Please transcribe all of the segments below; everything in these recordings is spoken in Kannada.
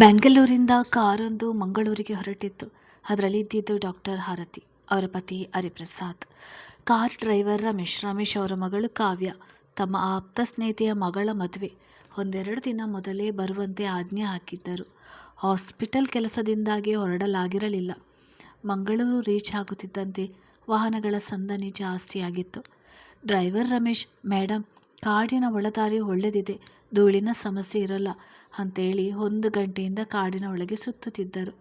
ಬೆಂಗಳೂರಿಂದ ಕಾರೊಂದು ಮಂಗಳೂರಿಗೆ ಹೊರಟಿತ್ತು. ಅದರಲ್ಲಿ ಇದ್ದಿದ್ದು ಡಾಕ್ಟರ್ ಹಾರತಿ, ಅವರ ಪತಿ ಹರಿಪ್ರಸಾದ್. ಕಾರ್ ಡ್ರೈವರ್ ರಮೇಶ್ ಅವರ ಮಗಳು ಕಾವ್ಯ. ತಮ್ಮ ಆಪ್ತ ಸ್ನೇಹಿತೆಯ ಮಗಳ ಮದುವೆ. ಒಂದೆರಡು ದಿನ ಮೊದಲೇ ಬರುವಂತೆ ಆಜ್ಞೆ ಹಾಕಿದ್ದರು. ಹಾಸ್ಪಿಟಲ್ ಕೆಲಸದಿಂದಾಗಿ ಹೊರಡಲಾಗಿರಲಿಲ್ಲ. ಮಂಗಳೂರು ರೀಚ್ ಆಗುತ್ತಿದ್ದಂತೆ ವಾಹನಗಳ ಸಂದಣಿ ಜಾಸ್ತಿಯಾಗಿತ್ತು. ಡ್ರೈವರ್ ರಮೇಶ್, ಮೇಡಮ್, ಕಾಡಿನ ಒಳದಾರಿ ಒಳ್ಳೆದಿದೆ, ಧೂಳಿನ ಸಮಸ್ಯೆ ಇರಲ್ಲ ಅಂತೇಳಿ 1 ಗಂಟೆಯಿಂದ ಕಾಡಿನ ಒಳಗೆ ಸುತ್ತುತ್ತಿದ್ದರು.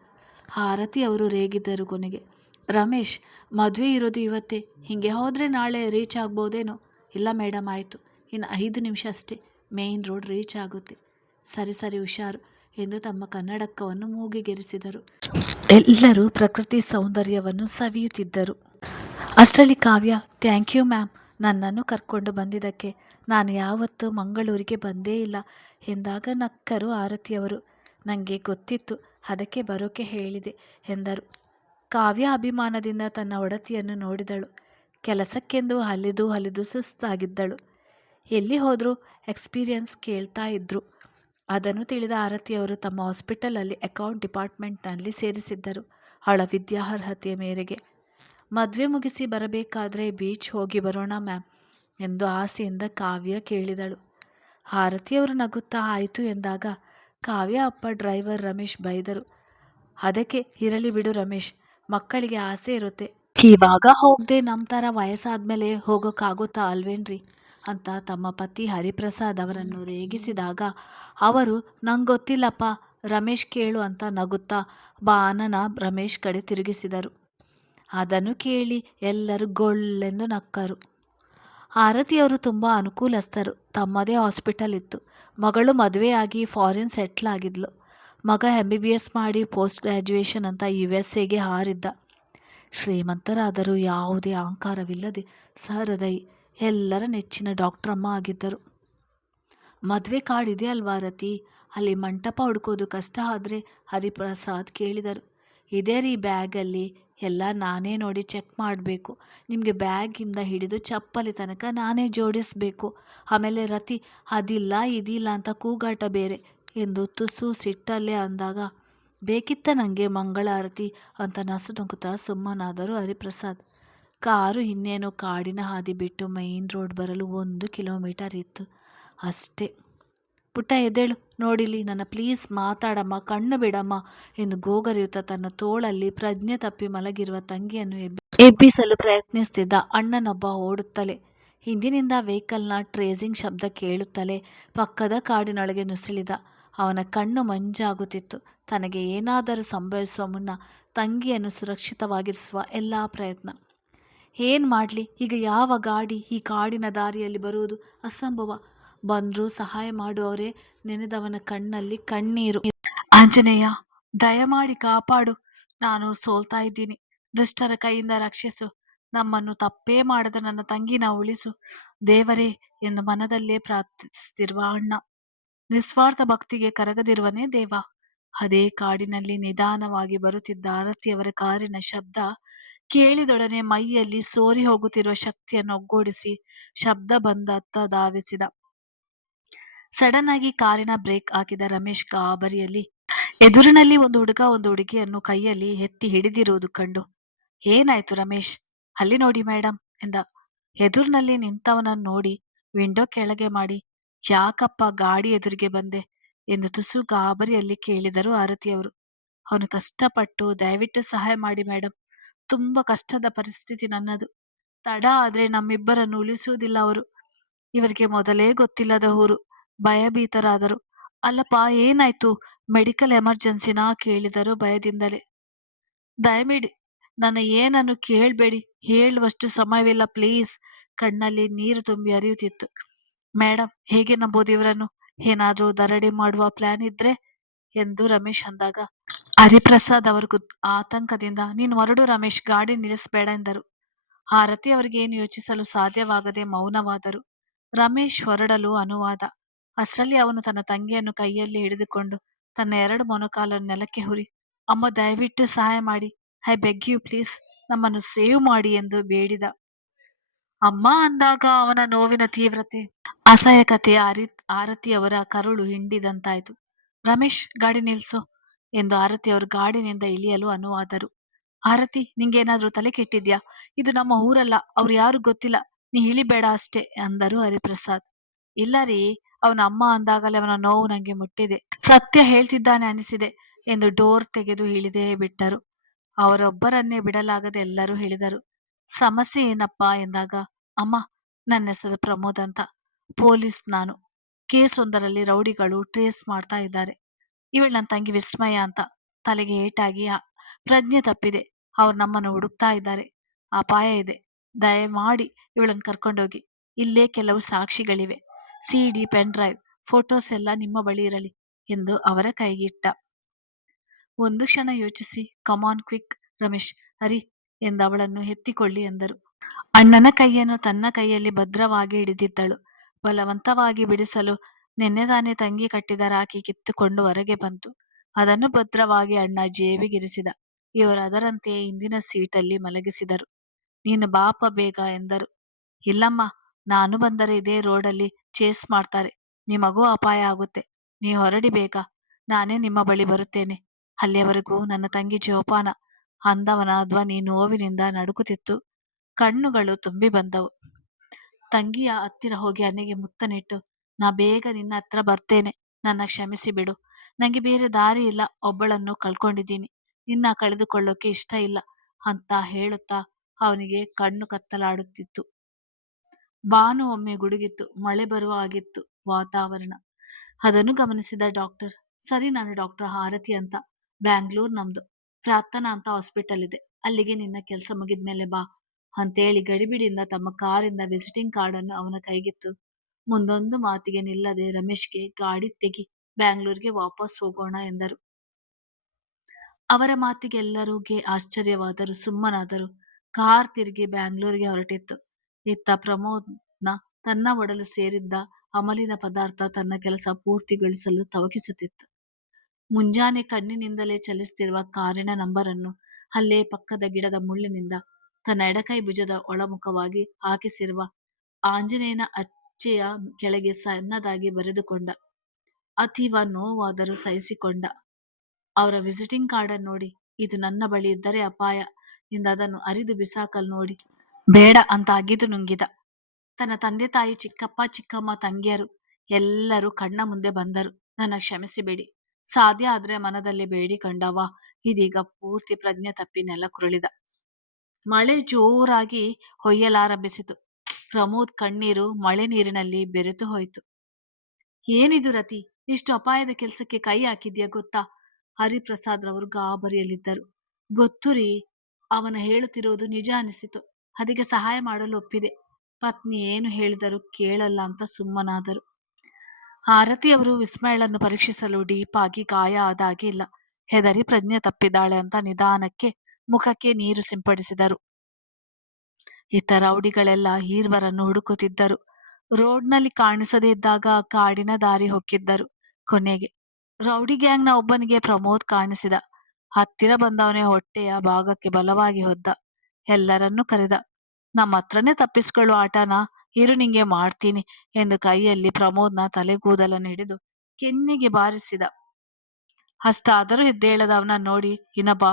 ಹಾರತಿ ಅವರು ರೇಗಿದ್ದರು ಕೊನೆಗೆ. ರಮೇಶ್, ಮದುವೆ ಇರೋದು ಇವತ್ತೇ, ಹೀಗೆ ಹೋದರೆ ನಾಳೆ ರೀಚ್ ಆಗ್ಬೋದೇನೋ? ಇಲ್ಲ ಮೇಡಮ್, ಆಯಿತು, ಇನ್ನು 5 ನಿಮಿಷ ಅಷ್ಟೇ, ಮೇಯ್ನ್ ರೋಡ್ ರೀಚ್ ಆಗುತ್ತೆ. ಸರಿ ಸರಿ, ಹುಷಾರು ಎಂದು ತಮ್ಮ ಕನ್ನಡಕವನ್ನು ಮೂಗಿಗೆರಿಸಿದರು. ಎಲ್ಲರೂ ಪ್ರಕೃತಿ ಸೌಂದರ್ಯವನ್ನು ಸವಿಯುತ್ತಿದ್ದರು. ಅಷ್ಟರಲ್ಲಿ ಕಾವ್ಯ, ಥ್ಯಾಂಕ್ ಯು ಮ್ಯಾಮ್, ನನ್ನನ್ನು ಕರ್ಕೊಂಡು ಬಂದಿದ್ದಕ್ಕೆ. ನಾನು ಯಾವತ್ತೂ ಮಂಗಳೂರಿಗೆ ಬಂದೇ ಇಲ್ಲ ಎಂದಾಗ ನಕ್ಕರು ಆರತಿಯವರು. ನನಗೆ ಗೊತ್ತಿತ್ತು, ಅದಕ್ಕೆ ಬರೋಕೆ ಹೇಳಿದೆ ಎಂದರು. ಕಾವ್ಯ ಅಭಿಮಾನದಿಂದ ತನ್ನ ಒಡತಿಯನ್ನು ನೋಡಿದಳು. ಕೆಲಸಕ್ಕೆಂದು ಅಲಿದು ಸುಸ್ತಾಗಿದ್ದಳು. ಎಲ್ಲಿ ಹೋದರೂ ಎಕ್ಸ್ಪೀರಿಯನ್ಸ್ ಕೇಳ್ತಾ ಇದ್ರು. ಅದನ್ನು ತಿಳಿದ ಆರತಿಯವರು ತಮ್ಮ ಹಾಸ್ಪಿಟಲಲ್ಲಿ ಅಕೌಂಟ್ ಡಿಪಾರ್ಟ್ಮೆಂಟ್ನಲ್ಲಿ ಸೇರಿಸಿದ್ದರು, ಅವಳ ವಿದ್ಯಾರ್ಹತೆಯ ಮೇರೆಗೆ. ಮದುವೆ ಮುಗಿಸಿ ಬರಬೇಕಾದ್ರೆ ಬೀಚ್ ಹೋಗಿ ಬರೋಣ ಮ್ಯಾಮ್ ಎಂದು ಆಸೆಯಿಂದ ಕಾವ್ಯ ಕೇಳಿದಳು. ಆರತಿಯವರು ನಗುತ್ತಾ ಆಯಿತು ಎಂದಾಗ ಕಾವ್ಯ ಅಪ್ಪ ಡ್ರೈವರ್ ರಮೇಶ್ ಬೈದರು. ಅದಕ್ಕೆ ಇರಲಿ ಬಿಡು ರಮೇಶ್, ಮಕ್ಕಳಿಗೆ ಆಸೆ ಇರುತ್ತೆ, ಇವಾಗ ಹೋಗದೆ ನಮ್ಮ ಥರ ವಯಸ್ಸಾದ್ಮೇಲೆ ಹೋಗೋಕ್ಕಾಗುತ್ತಾ ಅಲ್ವೇನ್ರಿ ಅಂತ ತಮ್ಮ ಪತಿ ಹರಿಪ್ರಸಾದ್ ಅವರನ್ನು ರೇಗಿಸಿದಾಗ ಅವರು, ನಂಗೆ ಗೊತ್ತಿಲ್ಲಪ್ಪ, ರಮೇಶ್ ಕೇಳು ಅಂತ ನಗುತ್ತಾ ಬಾನನ ರಮೇಶ್ ಕಡೆ ತಿರುಗಿಸಿದರು. ಅದನ್ನು ಕೇಳಿ ಎಲ್ಲರೂ ಗೊಳ್ಳೆಂದು ನಕ್ಕರು. ಆರತಿಯವರು ತುಂಬ ಅನುಕೂಲಸ್ಥರು. ತಮ್ಮದೇ ಹಾಸ್ಪಿಟಲ್ ಇತ್ತು. ಮಗಳು ಮದುವೆಯಾಗಿ ಫಾರಿನ್ ಸೆಟ್ಲ್ ಆಗಿದ್ಲು. ಮಗ MBBS ಮಾಡಿ ಪೋಸ್ಟ್ ಗ್ರ್ಯಾಜುಯೇಷನ್ ಅಂತ USA ಹಾರಿದ್ದ. ಶ್ರೀಮಂತರಾದರೂ ಯಾವುದೇ ಅಹಂಕಾರವಿಲ್ಲದೆ ಸಹೃದಯಿ, ಎಲ್ಲರ ನೆಚ್ಚಿನ ಡಾಕ್ಟ್ರಮ್ಮ ಆಗಿದ್ದರು. ಮದುವೆ ಕಾರ್ಡ್ ಇದೆ ಅಲ್ವಾ ರತಿ, ಅಲ್ಲಿ ಮಂಟಪ ಹುಡ್ಕೋದು ಕಷ್ಟ ಆದರೆ ಹರಿಪ್ರಸಾದ್ ಕೇಳಿದರು. ಇದೇ ರೀ ಬ್ಯಾಗಲ್ಲಿ, ಎಲ್ಲ ನಾನೇ ನೋಡಿ ಚೆಕ್ ಮಾಡಬೇಕು. ನಿಮಗೆ ಬ್ಯಾಗಿಂದ ಹಿಡಿದು ಚಪ್ಪಲಿ ತನಕ ನಾನೇ ಜೋಡಿಸಬೇಕು. ಆಮೇಲೆ ರತಿ, ಅದಿಲ್ಲ ಇದಿಲ್ಲ ಅಂತ ಕೂಗಾಟ ಬೇರೆ ಎಂದು ತುಸು ಸಿಟ್ಟಲ್ಲೇ ಅಂದಾಗ, ಬೇಕಿತ್ತ ನನಗೆ ಮಂಗಳಾರತಿ ಅಂತ ನಸುನಗುತ್ತಾ ಸುಮ್ಮನಾದರು ಹರಿಪ್ರಸಾದ್. ಕಾರು ಇನ್ನೇನು ಕಾಡಿನ ಹಾದಿ ಬಿಟ್ಟು ಮೈನ್ ರೋಡ್ ಬರಲು 1 ಕಿಲೋಮೀಟರ್ ಇತ್ತು ಅಷ್ಟೇ. ಪುಟ್ಟ ಎದ್ದೇಳು, ನೋಡಿಲಿ ನನ್ನ, ಪ್ಲೀಸ್ ಮಾತಾಡಮ್ಮ, ಕಣ್ಣು ಬಿಡಮ್ಮ ಎಂದು ಗೋಗರಿಯುತ್ತಾ ತನ್ನ ತೋಳಲ್ಲಿ ಪ್ರಜ್ಞೆ ತಪ್ಪಿ ಮಲಗಿರುವ ತಂಗಿಯನ್ನು ಎಬ್ಬಿಸಲು ಪ್ರಯತ್ನಿಸುತ್ತಿದ್ದ ಅಣ್ಣನೊಬ್ಬ ಓಡುತ್ತಲೇ, ಹಿಂದಿನಿಂದ ವೆಹಿಕಲ್ನ ಟ್ರೇಸಿಂಗ್ ಶಬ್ದ ಕೇಳುತ್ತಲೇ ಪಕ್ಕದ ಕಾಡಿನೊಳಗೆ ನುಸುಳಿದ. ಅವನ ಕಣ್ಣು ಮಂಜಾಗುತ್ತಿತ್ತು. ತನಗೆ ಏನಾದರೂ ಸಂಭವಿಸುವ ಮುನ್ನ ತಂಗಿಯನ್ನು ಸುರಕ್ಷಿತವಾಗಿರಿಸುವ ಎಲ್ಲ ಪ್ರಯತ್ನ. ಏನು ಮಾಡಲಿ ಈಗ? ಯಾವ ಗಾಡಿ ಈ ಕಾಡಿನ ದಾರಿಯಲ್ಲಿ ಬರುವುದು ಅಸಂಭವ. ಬಂದರೂ ಸಹಾಯ ಮಾಡುವವರೇ ನೆನೆದವನ ಕಣ್ಣಲ್ಲಿ ಕಣ್ಣೀರು. ಆಂಜನೇಯ, ದಯಮಾಡಿ ಕಾಪಾಡು, ನಾನು ಸೋಲ್ತಾ ಇದ್ದೀನಿ, ದುಷ್ಟರ ಕೈಯಿಂದ ರಕ್ಷಿಸು, ನಮ್ಮನ್ನು ತಪ್ಪೇ ಮಾಡದ ನನ್ನ ತಂಗಿನ ಉಳಿಸು ದೇವರೇ ಎಂದು ಮನದಲ್ಲೇ ಪ್ರಾರ್ಥಿಸುತ್ತಿರುವ ಅಣ್ಣ. ನಿಸ್ವಾರ್ಥ ಭಕ್ತಿಗೆ ಕರಗದಿರುವನೇ ದೇವ. ಅದೇ ಕಾಡಿನಲ್ಲಿ ನಿಧಾನವಾಗಿ ಬರುತ್ತಿದ್ದ ಆರತಿಯವರ ಕಾರಿನ ಶಬ್ದ ಕೇಳಿದೊಡನೆ ಮೈಯಲ್ಲಿ ಸೋರಿ ಹೋಗುತ್ತಿರುವ ಶಕ್ತಿಯನ್ನು ಒಗ್ಗೂಡಿಸಿ ಶಬ್ದ ಬಂದತ್ತ ಧಾವಿಸಿದ. ಸಡನ್ ಆಗಿ ಕಾರಿನ ಬ್ರೇಕ್ ಹಾಕಿದ ರಮೇಶ್ ಗಾಬರಿಯಲ್ಲಿ ಎದುರಿನಲ್ಲಿ ಒಂದು ಹುಡುಗ ಒಂದು ಹುಡುಗಿಯನ್ನು ಕೈಯಲ್ಲಿ ಎತ್ತಿ ಹಿಡಿದಿರುವುದು ಕಂಡು, ಏನಾಯ್ತು ರಮೇಶ್? ಅಲ್ಲಿ ನೋಡಿ ಮೇಡಮ್ ಎಂದ. ಎದುರಿನಲ್ಲಿ ನಿಂತವನನ್ನು ನೋಡಿ ವಿಂಡೋ ಕೆಳಗೆ ಮಾಡಿ, ಯಾಕಪ್ಪ ಗಾಡಿ ಎದುರಿಗೆ ಬಂದೆ ಎಂದು ತುಸು ಗಾಬರಿಯಲ್ಲಿ ಕೇಳಿದರು ಆರತಿಯವರು. ಅವನು ಕಷ್ಟಪಟ್ಟು, ದಯವಿಟ್ಟು ಸಹಾಯ ಮಾಡಿ ಮೇಡಮ್, ತುಂಬ ಕಷ್ಟದ ಪರಿಸ್ಥಿತಿ ನನ್ನದು, ತಡ ಆದರೆ ನಮ್ಮಿಬ್ಬರನ್ನು ಉಳಿಸುವುದಿಲ್ಲ ಅವರು. ಇವರಿಗೆ ಮೊದಲೇ ಗೊತ್ತಿಲ್ಲದ ಊರು. ಭಯಭೀತರಾದರು. ಅಲ್ಲಪ್ಪ, ಏನಾಯ್ತು? ಮೆಡಿಕಲ್ ಎಮರ್ಜೆನ್ಸಿನಾ ಕೇಳಿದರು ಭಯದಿಂದಲೇ. ದಯವಿಡಿ ನನ್ನ ಏನನ್ನು ಕೇಳಬೇಡಿ, ಹೇಳುವಷ್ಟು ಸಮಯವಿಲ್ಲ ಪ್ಲೀಸ್. ಕಣ್ಣಲ್ಲಿ ನೀರು ತುಂಬಿ ಹರಿಯುತ್ತಿತ್ತು. ಮೇಡಮ್, ಹೇಗೆ ನಂಬೋದು ಇವರನ್ನು? ಏನಾದರೂ ದರೋಡೆ ಮಾಡುವ ಪ್ಲಾನ್ ಇದ್ರೆ ಎಂದು ರಮೇಶ್ ಅಂದಾಗ ಹರಿಪ್ರಸಾದ್ ಅವರಿಗೂ ಆತಂಕದಿಂದ, ನೀನು ಹೊರಡು ರಮೇಶ್, ಗಾಡಿ ನಿಲ್ಲಿಸಬೇಡ ಎಂದರು. ಆರತಿ ಅವರಿಗೆ ಏನು ಯೋಚಿಸಲು ಸಾಧ್ಯವಾಗದೆ ಮೌನವಾದರು. ರಮೇಶ್ ಹೊರಡಲು ಅನುವಾದ. ಅಷ್ಟರಲ್ಲಿ ಅವನು ತನ್ನ ತಂಗಿಯನ್ನು ಕೈಯಲ್ಲಿ ಹಿಡಿದುಕೊಂಡು ತನ್ನ 2 ಮೊಣಕಾಲನ್ನು ನೆಲಕ್ಕೆ ಹುರಿ, ಅಮ್ಮ ದಯವಿಟ್ಟು ಸಹಾಯ ಮಾಡಿ, ಐ ಬೆಗ್ ಯು ಪ್ಲೀಸ್, ನಮ್ಮನ್ನು ಸೇವ್ ಮಾಡಿ ಎಂದು ಬೇಡಿದ. ಅಮ್ಮ ಅಂದಾಗ ಅವನ ನೋವಿನ ತೀವ್ರತೆ, ಅಸಹಾಯಕತೆ ಆರತಿಯವರ ಕರುಳು ಹಿಂಡಿದಂತಾಯಿತು. ರಮೇಶ್, ಗಾಡಿ ನಿಲ್ಸು ಎಂದು ಆರತಿ ಅವರು ಗಾಡಿನಿಂದ ಇಳಿಯಲು ಅನುವಾದರು. ಆರತಿ, ನಿಂಗೇನಾದ್ರೂ ತಲೆ ಕೆಟ್ಟಿದ್ಯಾ? ಇದು ನಮ್ಮ ಊರಲ್ಲ, ಅವ್ರು ಯಾರು ಗೊತ್ತಿಲ್ಲ, ನೀ ಇಳಿಬೇಡ ಅಷ್ಟೇ ಅಂದರು ಹರಿಪ್ರಸಾದ್. ಇಲ್ಲ ರೀ, ಅವನ ಅಮ್ಮ ಅಂದಾಗಲೇ ಅವನ ನೋವು ನಂಗೆ ಮುಟ್ಟಿದೆ. ಸತ್ಯ ಹೇಳ್ತಿದ್ದಾನೆ ಅನಿಸಿದೆ ಎಂದು ಡೋರ್ ತೆಗೆದು ಇಳಿದೇ ಬಿಟ್ಟರು. ಅವರೊಬ್ಬರನ್ನೇ ಬಿಡಲಾಗದೆ ಎಲ್ಲರೂ ಹೇಳಿದರು. ಸಮಸ್ಯೆ ಏನಪ್ಪಾ ಎಂದಾಗ, ಅಮ್ಮ, ನನ್ನ ಹೆಸರು ಪ್ರಮೋದ್ ಅಂತ, ಪೊಲೀಸ್ ನಾನು. ಕೇಸ್ ಒಂದರಲ್ಲಿ ರೌಡಿಗಳು ಟ್ರೇಸ್ ಮಾಡ್ತಾ ಇದ್ದಾರೆ. ಇವಳು ನನ್ನ ತಂಗಿ ವಿಸ್ಮಯ ಅಂತ. ತಲೆಗೆ ಏಟಾಗಿ ಪ್ರಜ್ಞೆ ತಪ್ಪಿದೆ. ಅವ್ರು ನಮ್ಮನ್ನು ಹುಡುಕ್ತಾ ಇದ್ದಾರೆ. ಅಪಾಯ ಇದೆ. ದಯಮಾಡಿ ಇವಳನ್ನು ಕರ್ಕೊಂಡೋಗಿ. ಇಲ್ಲೇ ಕೆಲವು ಸಾಕ್ಷಿಗಳಿವೆ. ಸಿಡಿ, ಪೆನ್ ಡ್ರೈವ್, ಫೋಟೋಸ್ ಎಲ್ಲ ನಿಮ್ಮ ಬಳಿ ಇರಲಿ ಎಂದು ಅವರ ಕೈಗಿಟ್ಟ. ಒಂದು ಕ್ಷಣ ಯೋಚಿಸಿ, ಕಮಾನ್ ಕ್ವಿಕ್ ರಮೇಶ್, ಹರಿ ಎಂದು ಅವಳನ್ನು ಎತ್ತಿಕೊಳ್ಳಿ ಎಂದರು. ಅಣ್ಣನ ಕೈಯನ್ನು ತನ್ನ ಕೈಯಲ್ಲಿ ಭದ್ರವಾಗಿ ಹಿಡಿದಿದ್ದಳು. ಬಲವಂತವಾಗಿ ಬಿಡಿಸಲು ನಿನ್ನೆ ತಾನೇ ತಂಗಿ ಕಟ್ಟಿದ ರಾಖಿ ಕಿತ್ತುಕೊಂಡು ಹೊರಗೆ ಬಂತು. ಅದನ್ನು ಭದ್ರವಾಗಿ ಅಣ್ಣ ಜೇಬಿಗಿರಿಸಿದ. ಇವರು ಅದರಂತೆಯೇ ಹಿಂದಿನ ಸೀಟಲ್ಲಿ ಮಲಗಿಸಿದರು. ನೀನು ಬಾಪ ಬೇಗ ಎಂದರು. ಇಲ್ಲಮ್ಮ, ನಾನು ಬಂದರೆ ಇದೇ ರೋಡಲ್ಲಿ ಚೇಸ್ ಮಾಡ್ತಾರೆ. ನಿಮಗೂ ಅಪಾಯ ಆಗುತ್ತೆ. ನೀವು ಹೊರಡಿ ಬೇಗ, ನಾನೇ ನಿಮ್ಮ ಬಳಿ ಬರುತ್ತೇನೆ. ಅಲ್ಲಿಯವರೆಗೂ ನನ್ನ ತಂಗಿ ಜೋಪಾನ ಅಂದವನ ಧ್ವನಿ ನೋವಿನಿಂದ ನಡುಗುತ್ತಿತ್ತು. ಕಣ್ಣುಗಳು ತುಂಬಿ ಬಂದವು. ತಂಗಿಯ ಹತ್ತಿರ ಹೋಗಿ ಅಣ್ಣಗೆ ಮುತ್ತನಿಟ್ಟು, ನಾ ಬೇಗ ನಿನ್ನ ಹತ್ರ ಬರ್ತೇನೆ, ನನ್ನ ಕ್ಷಮಿಸಿ ಬಿಡು. ನಂಗೆ ಬೇರೆ ದಾರಿ ಇಲ್ಲ, ಒಬ್ಬಳನ್ನು ಕಳ್ಕೊಂಡಿದ್ದೀನಿ, ನಿನ್ನ ಕಳೆದುಕೊಳ್ಳೋಕೆ ಇಷ್ಟ ಇಲ್ಲ ಅಂತ ಹೇಳುತ್ತಾ ಅವನಿಗೆ ಕಣ್ಣು ಕತ್ತಲಾಡುತ್ತಿತ್ತು. ಬಾನು ಒಮ್ಮೆ ಗುಡುಗಿತ್ತು. ಮಳೆ ಬರುವ ಆಗಿತ್ತು ವಾತಾವರಣ. ಅದನ್ನು ಗಮನಿಸಿದ ಡಾಕ್ಟರ್, ಸರಿ, ನಾನು ಡಾಕ್ಟರ್ ಆರತಿ ಅಂತ, ಬ್ಯಾಂಗ್ಳೂರ್ ನಮ್ದು, ಪ್ರಾರ್ಥನಾ ಅಂತ ಹಾಸ್ಪಿಟಲ್ ಇದೆ, ಅಲ್ಲಿಗೆ ನಿನ್ನ ಕೆಲಸ ಮುಗಿದ್ಮೇಲೆ ಬಾ ಅಂತೇಳಿ ಗಡಿಬಿಡಿಯಿಂದ ತಮ್ಮ ಕಾರಿಂದ ವಿಸಿಟಿಂಗ್ ಕಾರ್ಡ್ ಅನ್ನು ಅವನ ಕೈಗಿತ್ತು. ಮುಂದೊಂದು ಮಾತಿಗೆ ನಿಲ್ಲದೆ ರಮೇಶ್ಗೆ, ಗಾಡಿ ತೆಗಿ, ಬ್ಯಾಂಗ್ಳೂರ್ಗೆ ವಾಪಸ್ ಹೋಗೋಣ ಎಂದರು. ಅವರ ಮಾತಿಗೆ ಎಲ್ಲರಿಗೆ ಆಶ್ಚರ್ಯವಾದರೂ ಸುಮ್ಮನಾದರು. ಕಾರ್ ತಿರುಗಿ ಬ್ಯಾಂಗ್ಳೂರ್ಗೆ ಹೊರಟಿತ್ತು. ಇತ್ತ ಪ್ರಮೋದ್ನ ತನ್ನ ಒಡಲು ಸೇರಿದ್ದ ಅಮಲಿನ ಪದಾರ್ಥ ತನ್ನ ಕೆಲಸ ಪೂರ್ತಿಗೊಳಿಸಲು ತವಕಿಸುತ್ತಿತ್ತು. ಮುಂಜಾನೆ ಕಣ್ಣಿನಿಂದಲೇ ಚಲಿಸುತ್ತಿರುವ ಕಾರಿನ ನಂಬರನ್ನು ಅಲ್ಲೇ ಪಕ್ಕದ ಗಿಡದ ಮುಳ್ಳಿನಿಂದ ತನ್ನ ಎಡಕೈ ಭುಜದ ಒಳಮುಖವಾಗಿ ಹಾಕಿಸಿರುವ ಆಂಜನೇಯನ ಅಚ್ಚೆಯ ಕೆಳಗೆ ಸಣ್ಣದಾಗಿ ಬರೆದುಕೊಂಡ. ಅತೀವ ನೋವಾದರೂ ಸಹಿಸಿಕೊಂಡ. ಅವರ ವಿಸಿಟಿಂಗ್ ಕಾರ್ಡ್ ನೋಡಿ, ಇದು ನನ್ನ ಬಳಿ ಇದ್ದರೆ ಅಪಾಯ ಎಂದು ಅದನ್ನು ಅರಿದು ಬಿಸಾಕಲು ನೋಡಿ, ಬೇಡ ಅಂತ ಅಗಿದು ನುಂಗಿದ. ತನ್ನ ತಂದೆ ತಾಯಿ, ಚಿಕ್ಕಪ್ಪ ಚಿಕ್ಕಮ್ಮ, ತಂಗಿಯರು ಎಲ್ಲರೂ ಕಣ್ಣ ಮುಂದೆ ಬಂದರು. ನನ್ನ ಕ್ಷಮಿಸಿಬೇಡಿ, ಸಾಧ್ಯ ಆದ್ರೆ ಮನದಲ್ಲಿ ಬೇಡಿಕೊಂಡವ ಇದೀಗ ಪೂರ್ತಿ ಪ್ರಜ್ಞೆ ತಪ್ಪಿ ನೆಲಕ್ಕುರುಳಿದ. ಮಳೆ ಜೋರಾಗಿ ಹೊಯ್ಯಲಾರಂಭಿಸಿತು. ಪ್ರಮೋದ್ ಕಣ್ಣೀರು ಮಳೆ ನೀರಿನಲ್ಲಿ ಬೆರೆತು ಹೋಯಿತು. ಏನಿದು ರತಿ, ಇಷ್ಟು ಅಪಾಯದ ಕೆಲಸಕ್ಕೆ ಕೈ ಹಾಕಿದ್ಯಾ ಗೊತ್ತಾ? ಹರಿಪ್ರಸಾದ್ ರವರು ಗಾಬರಿಯಲ್ಲಿದ್ದರು. ಗೊತ್ತು ರೀ, ಅವನ ಹೇಳುತ್ತಿರುವುದು ನಿಜ ಅನಿಸಿತು. ಅದಕ್ಕೆ ಸಹಾಯ ಮಾಡಲು ಒಪ್ಪಿದೆ. ಪತ್ನಿ ಏನು ಹೇಳಿದರೂ ಕೇಳಲ್ಲ ಅಂತ ಸುಮ್ಮನಾದರು. ಆರತಿಯವರು ವಿಸ್ಮಯಳನ್ನು ಪರೀಕ್ಷಿಸಲು ಡೀಪ್ ಆಗಿ ಗಾಯ ಆದಾಗೆ ಇಲ್ಲ, ಹೆದರಿ ಪ್ರಜ್ಞೆ ತಪ್ಪಿದ್ದಾಳೆ ಅಂತ ನಿಧಾನಕ್ಕೆ ಮುಖಕ್ಕೆ ನೀರು ಸಿಂಪಡಿಸಿದರು. ಇತ್ತ ರೌಡಿಗಳೆಲ್ಲ ಈರ್ವರನ್ನು ಹುಡುಕುತ್ತಿದ್ದರು. ರೋಡ್ನಲ್ಲಿ ಕಾಣಿಸದೇ ಇದ್ದಾಗ ಕಾಡಿನ ದಾರಿ ಹೊಕ್ಕಿದ್ದರು. ಕೊನೆಗೆ ರೌಡಿ ಗ್ಯಾಂಗ್ನ ಒಬ್ಬನಿಗೆ ಪ್ರಮೋದ್ ಕಾಣಿಸಿದ. ಹತ್ತಿರ ಬಂದವನೇ ಹೊಟ್ಟೆಯ ಭಾಗಕ್ಕೆ ಬಲವಾಗಿ ಹೊದ್ದ. ಎಲ್ಲರನ್ನೂ ಕರೆದ. ನಮ್ಮ ಹತ್ರನೇ ತಪ್ಪಿಸ್ಕೊಳ್ಳೋ ಆಟನ, ಇರು ನಿಂಗೆ ಮಾಡ್ತೀನಿ ಎಂದು ಕೈಯಲ್ಲಿ ಪ್ರಮೋದ್ನ ತಲೆಗೂದಲನ್ನು ಹಿಡಿದು ಕೆನ್ನೆಗೆ ಬಾರಿಸಿದ. ಅಷ್ಟಾದರೂ ಎದ್ದೇಳದ ಅವನ ನೋಡಿ, ಇನ್ನೊಬ್ಬ,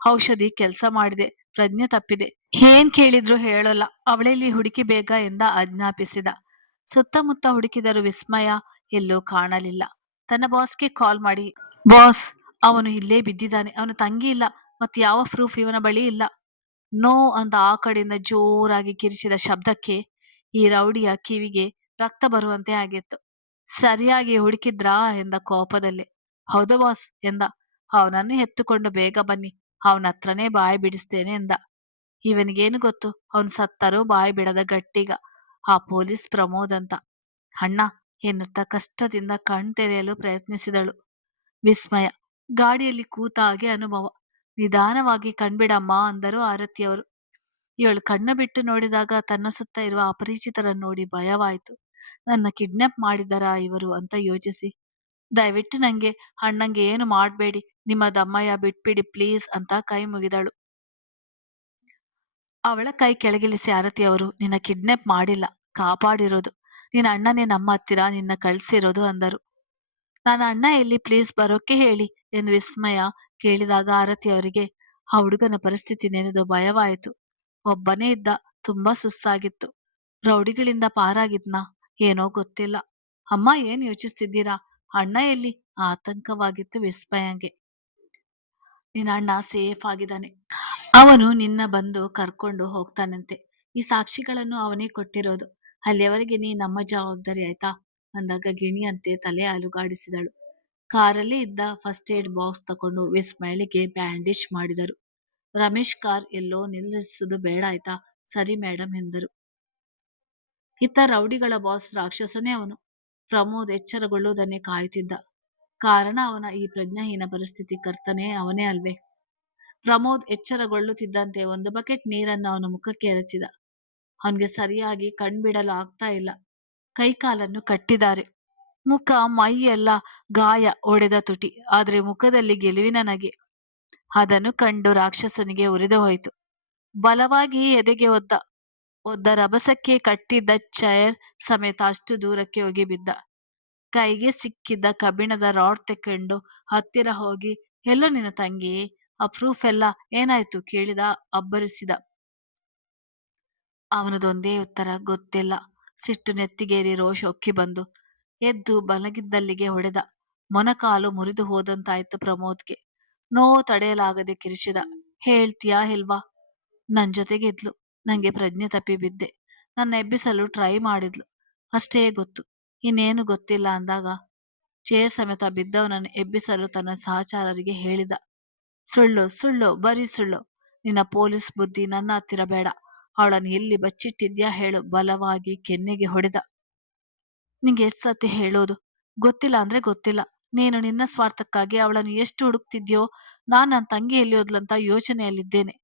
ಔಷಧಿ ಕೆಲಸ ಮಾಡಿದೆ, ಪ್ರಜ್ಞೆ ತಪ್ಪಿದೆ, ಏನ್ ಕೇಳಿದ್ರು ಹೇಳೋಲ್ಲ, ಅವಳೆಲ್ಲಿ, ಹುಡುಕಿ ಬೇಗ ಎಂದ ಆಜ್ಞಾಪಿಸಿದ. ಸುತ್ತಮುತ್ತ ಹುಡುಕಿದರೂ ವಿಸ್ಮಯ ಎಲ್ಲೂ ಕಾಣಲಿಲ್ಲ. ತನ್ನ ಬಾಸ್ಗೆ ಕಾಲ್ ಮಾಡಿ, ಬಾಸ್, ಅವನು ಇಲ್ಲೇ ಬಿದ್ದಿದ್ದಾನೆ, ಅವನ ತಂಗಿ ಇಲ್ಲ, ಮತ್ತು ಯಾವ ಪ್ರೂಫ್ ಇವನ ಬಳಿ ಇಲ್ಲ. ನೋ ಅಂತ ಆ ಕಡೆಯಿಂದ ಜೋರಾಗಿ ಕಿರಿಚಿದ ಶಬ್ದಕ್ಕೆ ಈ ರೌಡಿಯ ಕಿವಿಗೆ ರಕ್ತ ಬರುವಂತೆ ಆಗಿತ್ತು. ಸರಿಯಾಗಿ ಹುಡುಕಿದ್ರಾ ಎಂದ ಕೋಪದಲ್ಲಿ. ಹೌದು ಬಾಸ್ ಎಂದ. ಅವನನ್ನು ಎತ್ತುಕೊಂಡು ಬೇಗ ಬನ್ನಿ, ಅವನ ಹತ್ರನೇ ಬಾಯಿ ಬಿಡಿಸ್ತೇನೆ ಎಂದ. ಇವನಿಗೇನು ಗೊತ್ತು, ಅವನು ಸತ್ತರೂ ಬಾಯಿ ಬಿಡದ ಗಟ್ಟಿಗ ಆ ಪೊಲೀಸ್ ಪ್ರಮೋದ್ ಅಂತ. ಅಣ್ಣ ಎನ್ನುತ್ತಾ ಕಷ್ಟದಿಂದ ಕಣ್ತೆರೆಯಲು ಪ್ರಯತ್ನಿಸಿದಳು ವಿಸ್ಮಯ. ಗಾಡಿಯಲ್ಲಿ ಕೂತ ಹಾಗೆ ಅನುಭವ. ನಿಧಾನವಾಗಿ ಕಣ್ಬಿಡಮ್ಮ ಅಂದರು ಆರತಿಯವರು. ಇವಳು ಕಣ್ಣು ಬಿಟ್ಟು ನೋಡಿದಾಗ ತನ್ನ ಸುತ್ತ ಇರುವ ಅಪರಿಚಿತರನ್ನು ನೋಡಿ ಭಯವಾಯಿತು. ನನ್ನ ಕಿಡ್ನಾಪ್ ಮಾಡಿದರಾ ಇವರು ಅಂತ ಯೋಚಿಸಿ, ದಯವಿಟ್ಟು ನಂಗೆ, ಅಣ್ಣಂಗೆ ಏನು ಮಾಡಬೇಡಿ, ನಿಮ್ಮ ದಮ್ಮಯ್ಯ ಬಿಟ್ಬಿಡಿ ಪ್ಲೀಸ್ ಅಂತ ಕೈ ಮುಗಿದಳು. ಅವಳ ಕೈ ಕೆಳಗಿಳಿಸಿ ಆರತಿಯವರು, ನಿನ್ನ ಕಿಡ್ನಾಪ್ ಮಾಡಿಲ್ಲ, ಕಾಪಾಡಿರೋದು. ನಿನ್ನ ಅಣ್ಣನೇ ನಮ್ಮ ಹತ್ತಿರ ನಿನ್ನ ಕಳ್ಸಿರೋದು ಅಂದರು. ನನ್ನ ಅಣ್ಣ ಎಲ್ಲಿ, ಪ್ಲೀಸ್ ಬರೋಕ್ಕೆ ಹೇಳಿ ಎಂದು ವಿಸ್ಮಯ ಕೇಳಿದಾಗ ಆರತಿ ಅವರಿಗೆ ಆ ಹುಡುಗನ ಪರಿಸ್ಥಿತಿ ನೆನೆದು ಭಯವಾಯಿತು. ಒಬ್ಬನೇ ಇದ್ದ, ತುಂಬಾ ಸುಸ್ತಾಗಿತ್ತು. ರೌಡಿಗಳಿಂದ ಪಾರಾಗಿದ್ನಾ ಏನೋ ಗೊತ್ತಿಲ್ಲ. ಅಮ್ಮ, ಏನ್ ಯೋಚಿಸ್ತಿದ್ದೀರಾ? ಅಣ್ಣ ಎಲ್ಲಿ? ಆತಂಕವಾಗಿತ್ತು ವಿಸ್ಮಯಂಗೆ. ನಿನ್ನ ಅಣ್ಣ ಸೇಫ್ ಆಗಿದ್ದಾನೆ. ಅವನು ನಿನ್ನ ಬಂದು ಕರ್ಕೊಂಡು ಹೋಗ್ತಾನಂತೆ. ಈ ಸಾಕ್ಷಿಗಳನ್ನು ಅವನೇ ಕೊಟ್ಟಿರೋದು. ಅಲ್ಲಿಯವರೆಗೆ ನೀ ನಮ್ಮ ಜವಾಬ್ದಾರಿ, ಆಯ್ತಾ ಅಂದಾಗ ಗಿಣಿಯಂತೆ ತಲೆ ಅಲುಗಾಡಿಸಿದಳು. ಕಾರಲ್ಲಿ ಇದ್ದ ಫಸ್ಟ್ ಏಡ್ ಬಾಕ್ಸ್ ತಕೊಂಡು ವಿಸ್ಮಯಳಿಗೆ ಬ್ಯಾಂಡೇಜ್ ಮಾಡಿದರು. ರಮೇಶ್ ಕಾರ್ ಎಲ್ಲೋ ನಿಲ್ಲಿಸುವುದು ಬೇಡ, ಆಯ್ತಾ? ಸರಿ ಮೇಡಮ್ ಎಂದರು. ಇತ್ತ ರೌಡಿಗಳ ಬಾಸ್ ರಾಕ್ಷಸನೇ ಅವನು. ಪ್ರಮೋದ್ ಎಚ್ಚರಗೊಳ್ಳುವುದನ್ನೇ ಕಾಯುತ್ತಿದ್ದ. ಕಾರಣ ಅವನ ಈ ಪ್ರಜ್ಞಾಹೀನ ಪರಿಸ್ಥಿತಿ ಕರ್ತನೇ ಅವನೇ ಅಲ್ವೇ? ಪ್ರಮೋದ್ ಎಚ್ಚರಗೊಳ್ಳುತ್ತಿದ್ದಂತೆ ಒಂದು ಬಕೆಟ್ ನೀರನ್ನು ಅವನ ಮುಖಕ್ಕೆ ಎರಚಿದ. ಅವನಿಗೆ ಸರಿಯಾಗಿ ಕಣ್ಬಿಡಲು ಆಗ್ತಾ ಇಲ್ಲ. ಕೈಕಾಲನ್ನು ಕಟ್ಟಿದ್ದಾರೆ. ಮುಖ ಮೈ ಎಲ್ಲ ಗಾಯ, ಒಡೆದ ತುಟಿ, ಆದರೆ ಮುಖದಲ್ಲಿ ಗೆಲುವಿನ ನಗೆ. ಅದನ್ನು ಕಂಡು ರಾಕ್ಷಸನಿಗೆ ಉರಿದು ಹೋಯಿತು. ಬಲವಾಗಿ ಎದೆಗೆ ಒದ್ದ ರಭಸಕ್ಕೆ ಕಟ್ಟಿದ್ದ ಚೈರ್ ಸಮೇತ ಅಷ್ಟು ದೂರಕ್ಕೆ ಹೋಗಿ ಬಿದ್ದ. ಕೈಗೆ ಸಿಕ್ಕಿದ್ದ ಕಬ್ಬಿಣದ ರಾಡ್ ತೆಕ್ಕೊಂಡು ಹತ್ತಿರ ಹೋಗಿ, ಎಲ್ಲೋ ನಿನ್ನ ತಂಗಿ, ಆ ಪ್ರೂಫ್ ಎಲ್ಲ ಏನಾಯ್ತು ಕೇಳಿದ. ಅಬ್ಬರಿಸಿದ. ಅವನದೊಂದೇ ಉತ್ತರ, ಗೊತ್ತಿಲ್ಲ. ಸಿಟ್ಟು ನೆತ್ತಿಗೇರಿ ರೋಷ ಒಕ್ಕಿ ಬಂದು ಎದ್ದು ಬಲಗಿದ್ದಲ್ಲಿಗೆ ಹೊಡೆದ. ಮೊನಕಾಲು ಮುರಿದು ಹೋದಂತಾಯ್ತು ಪ್ರಮೋದ್ಗೆ. ನೋವು ತಡೆಯಲಾಗದೆ ಕಿರಿಚಿದ. ಹೇಳ್ತೀಯಾ ಇಲ್ವಾ? ನನ್ ಜೊತೆಗೆ ಇದ್ಲು. ನಂಗೆ ಪ್ರಜ್ಞೆ ತಪ್ಪಿ ಬಿದ್ದೆ. ನನ್ನ ಎಬ್ಬಿಸಲು ಟ್ರೈ ಮಾಡಿದ್ಲು. ಅಷ್ಟೇ ಗೊತ್ತು, ಇನ್ನೇನು ಗೊತ್ತಿಲ್ಲ ಅಂದಾಗ ಚೇರ್ ಸಮೇತ ಬಿದ್ದವನನ್ನು ಎಬ್ಬಿಸಲು ತನ್ನ ಸಹಚರರಿಗೆ ಹೇಳಿದ. ಸುಳ್ಳು, ಸುಳ್ಳು, ಬರೀ ಸುಳ್ಳು. ನಿನ್ನ ಪೊಲೀಸ್ ಬುದ್ಧಿ ನನ್ನ ಹತ್ತಿರ ಬೇಡ. ಅವಳನ್ನು ಎಲ್ಲಿ ಬಚ್ಚಿಟ್ಟಿದ್ಯಾ ಹೇಳು. ಬಲವಾಗಿ ಕೆನ್ನೆಗೆ ಹೊಡೆದ. ನಿಂಗೆ ಎಷ್ಟ್ ಸತಿ ಹೇಳೋದು? ಗೊತ್ತಿಲ್ಲ ಅಂದ್ರೆ ಗೊತ್ತಿಲ್ಲ. ನೀನು ನಿನ್ನ ಸ್ವಾರ್ಥಕ್ಕಾಗಿ ಅವಳನ್ನು ಎಷ್ಟು ಹುಡುಕ್ತಿದ್ಯೋ, ನಾನ್ ನನ್ನ ತಂಗಿ ಎಲ್ಲಿ ಹೋದ್ಲಂತ ಯೋಚನೆಯಲ್ಲಿದ್ದೇನೆ.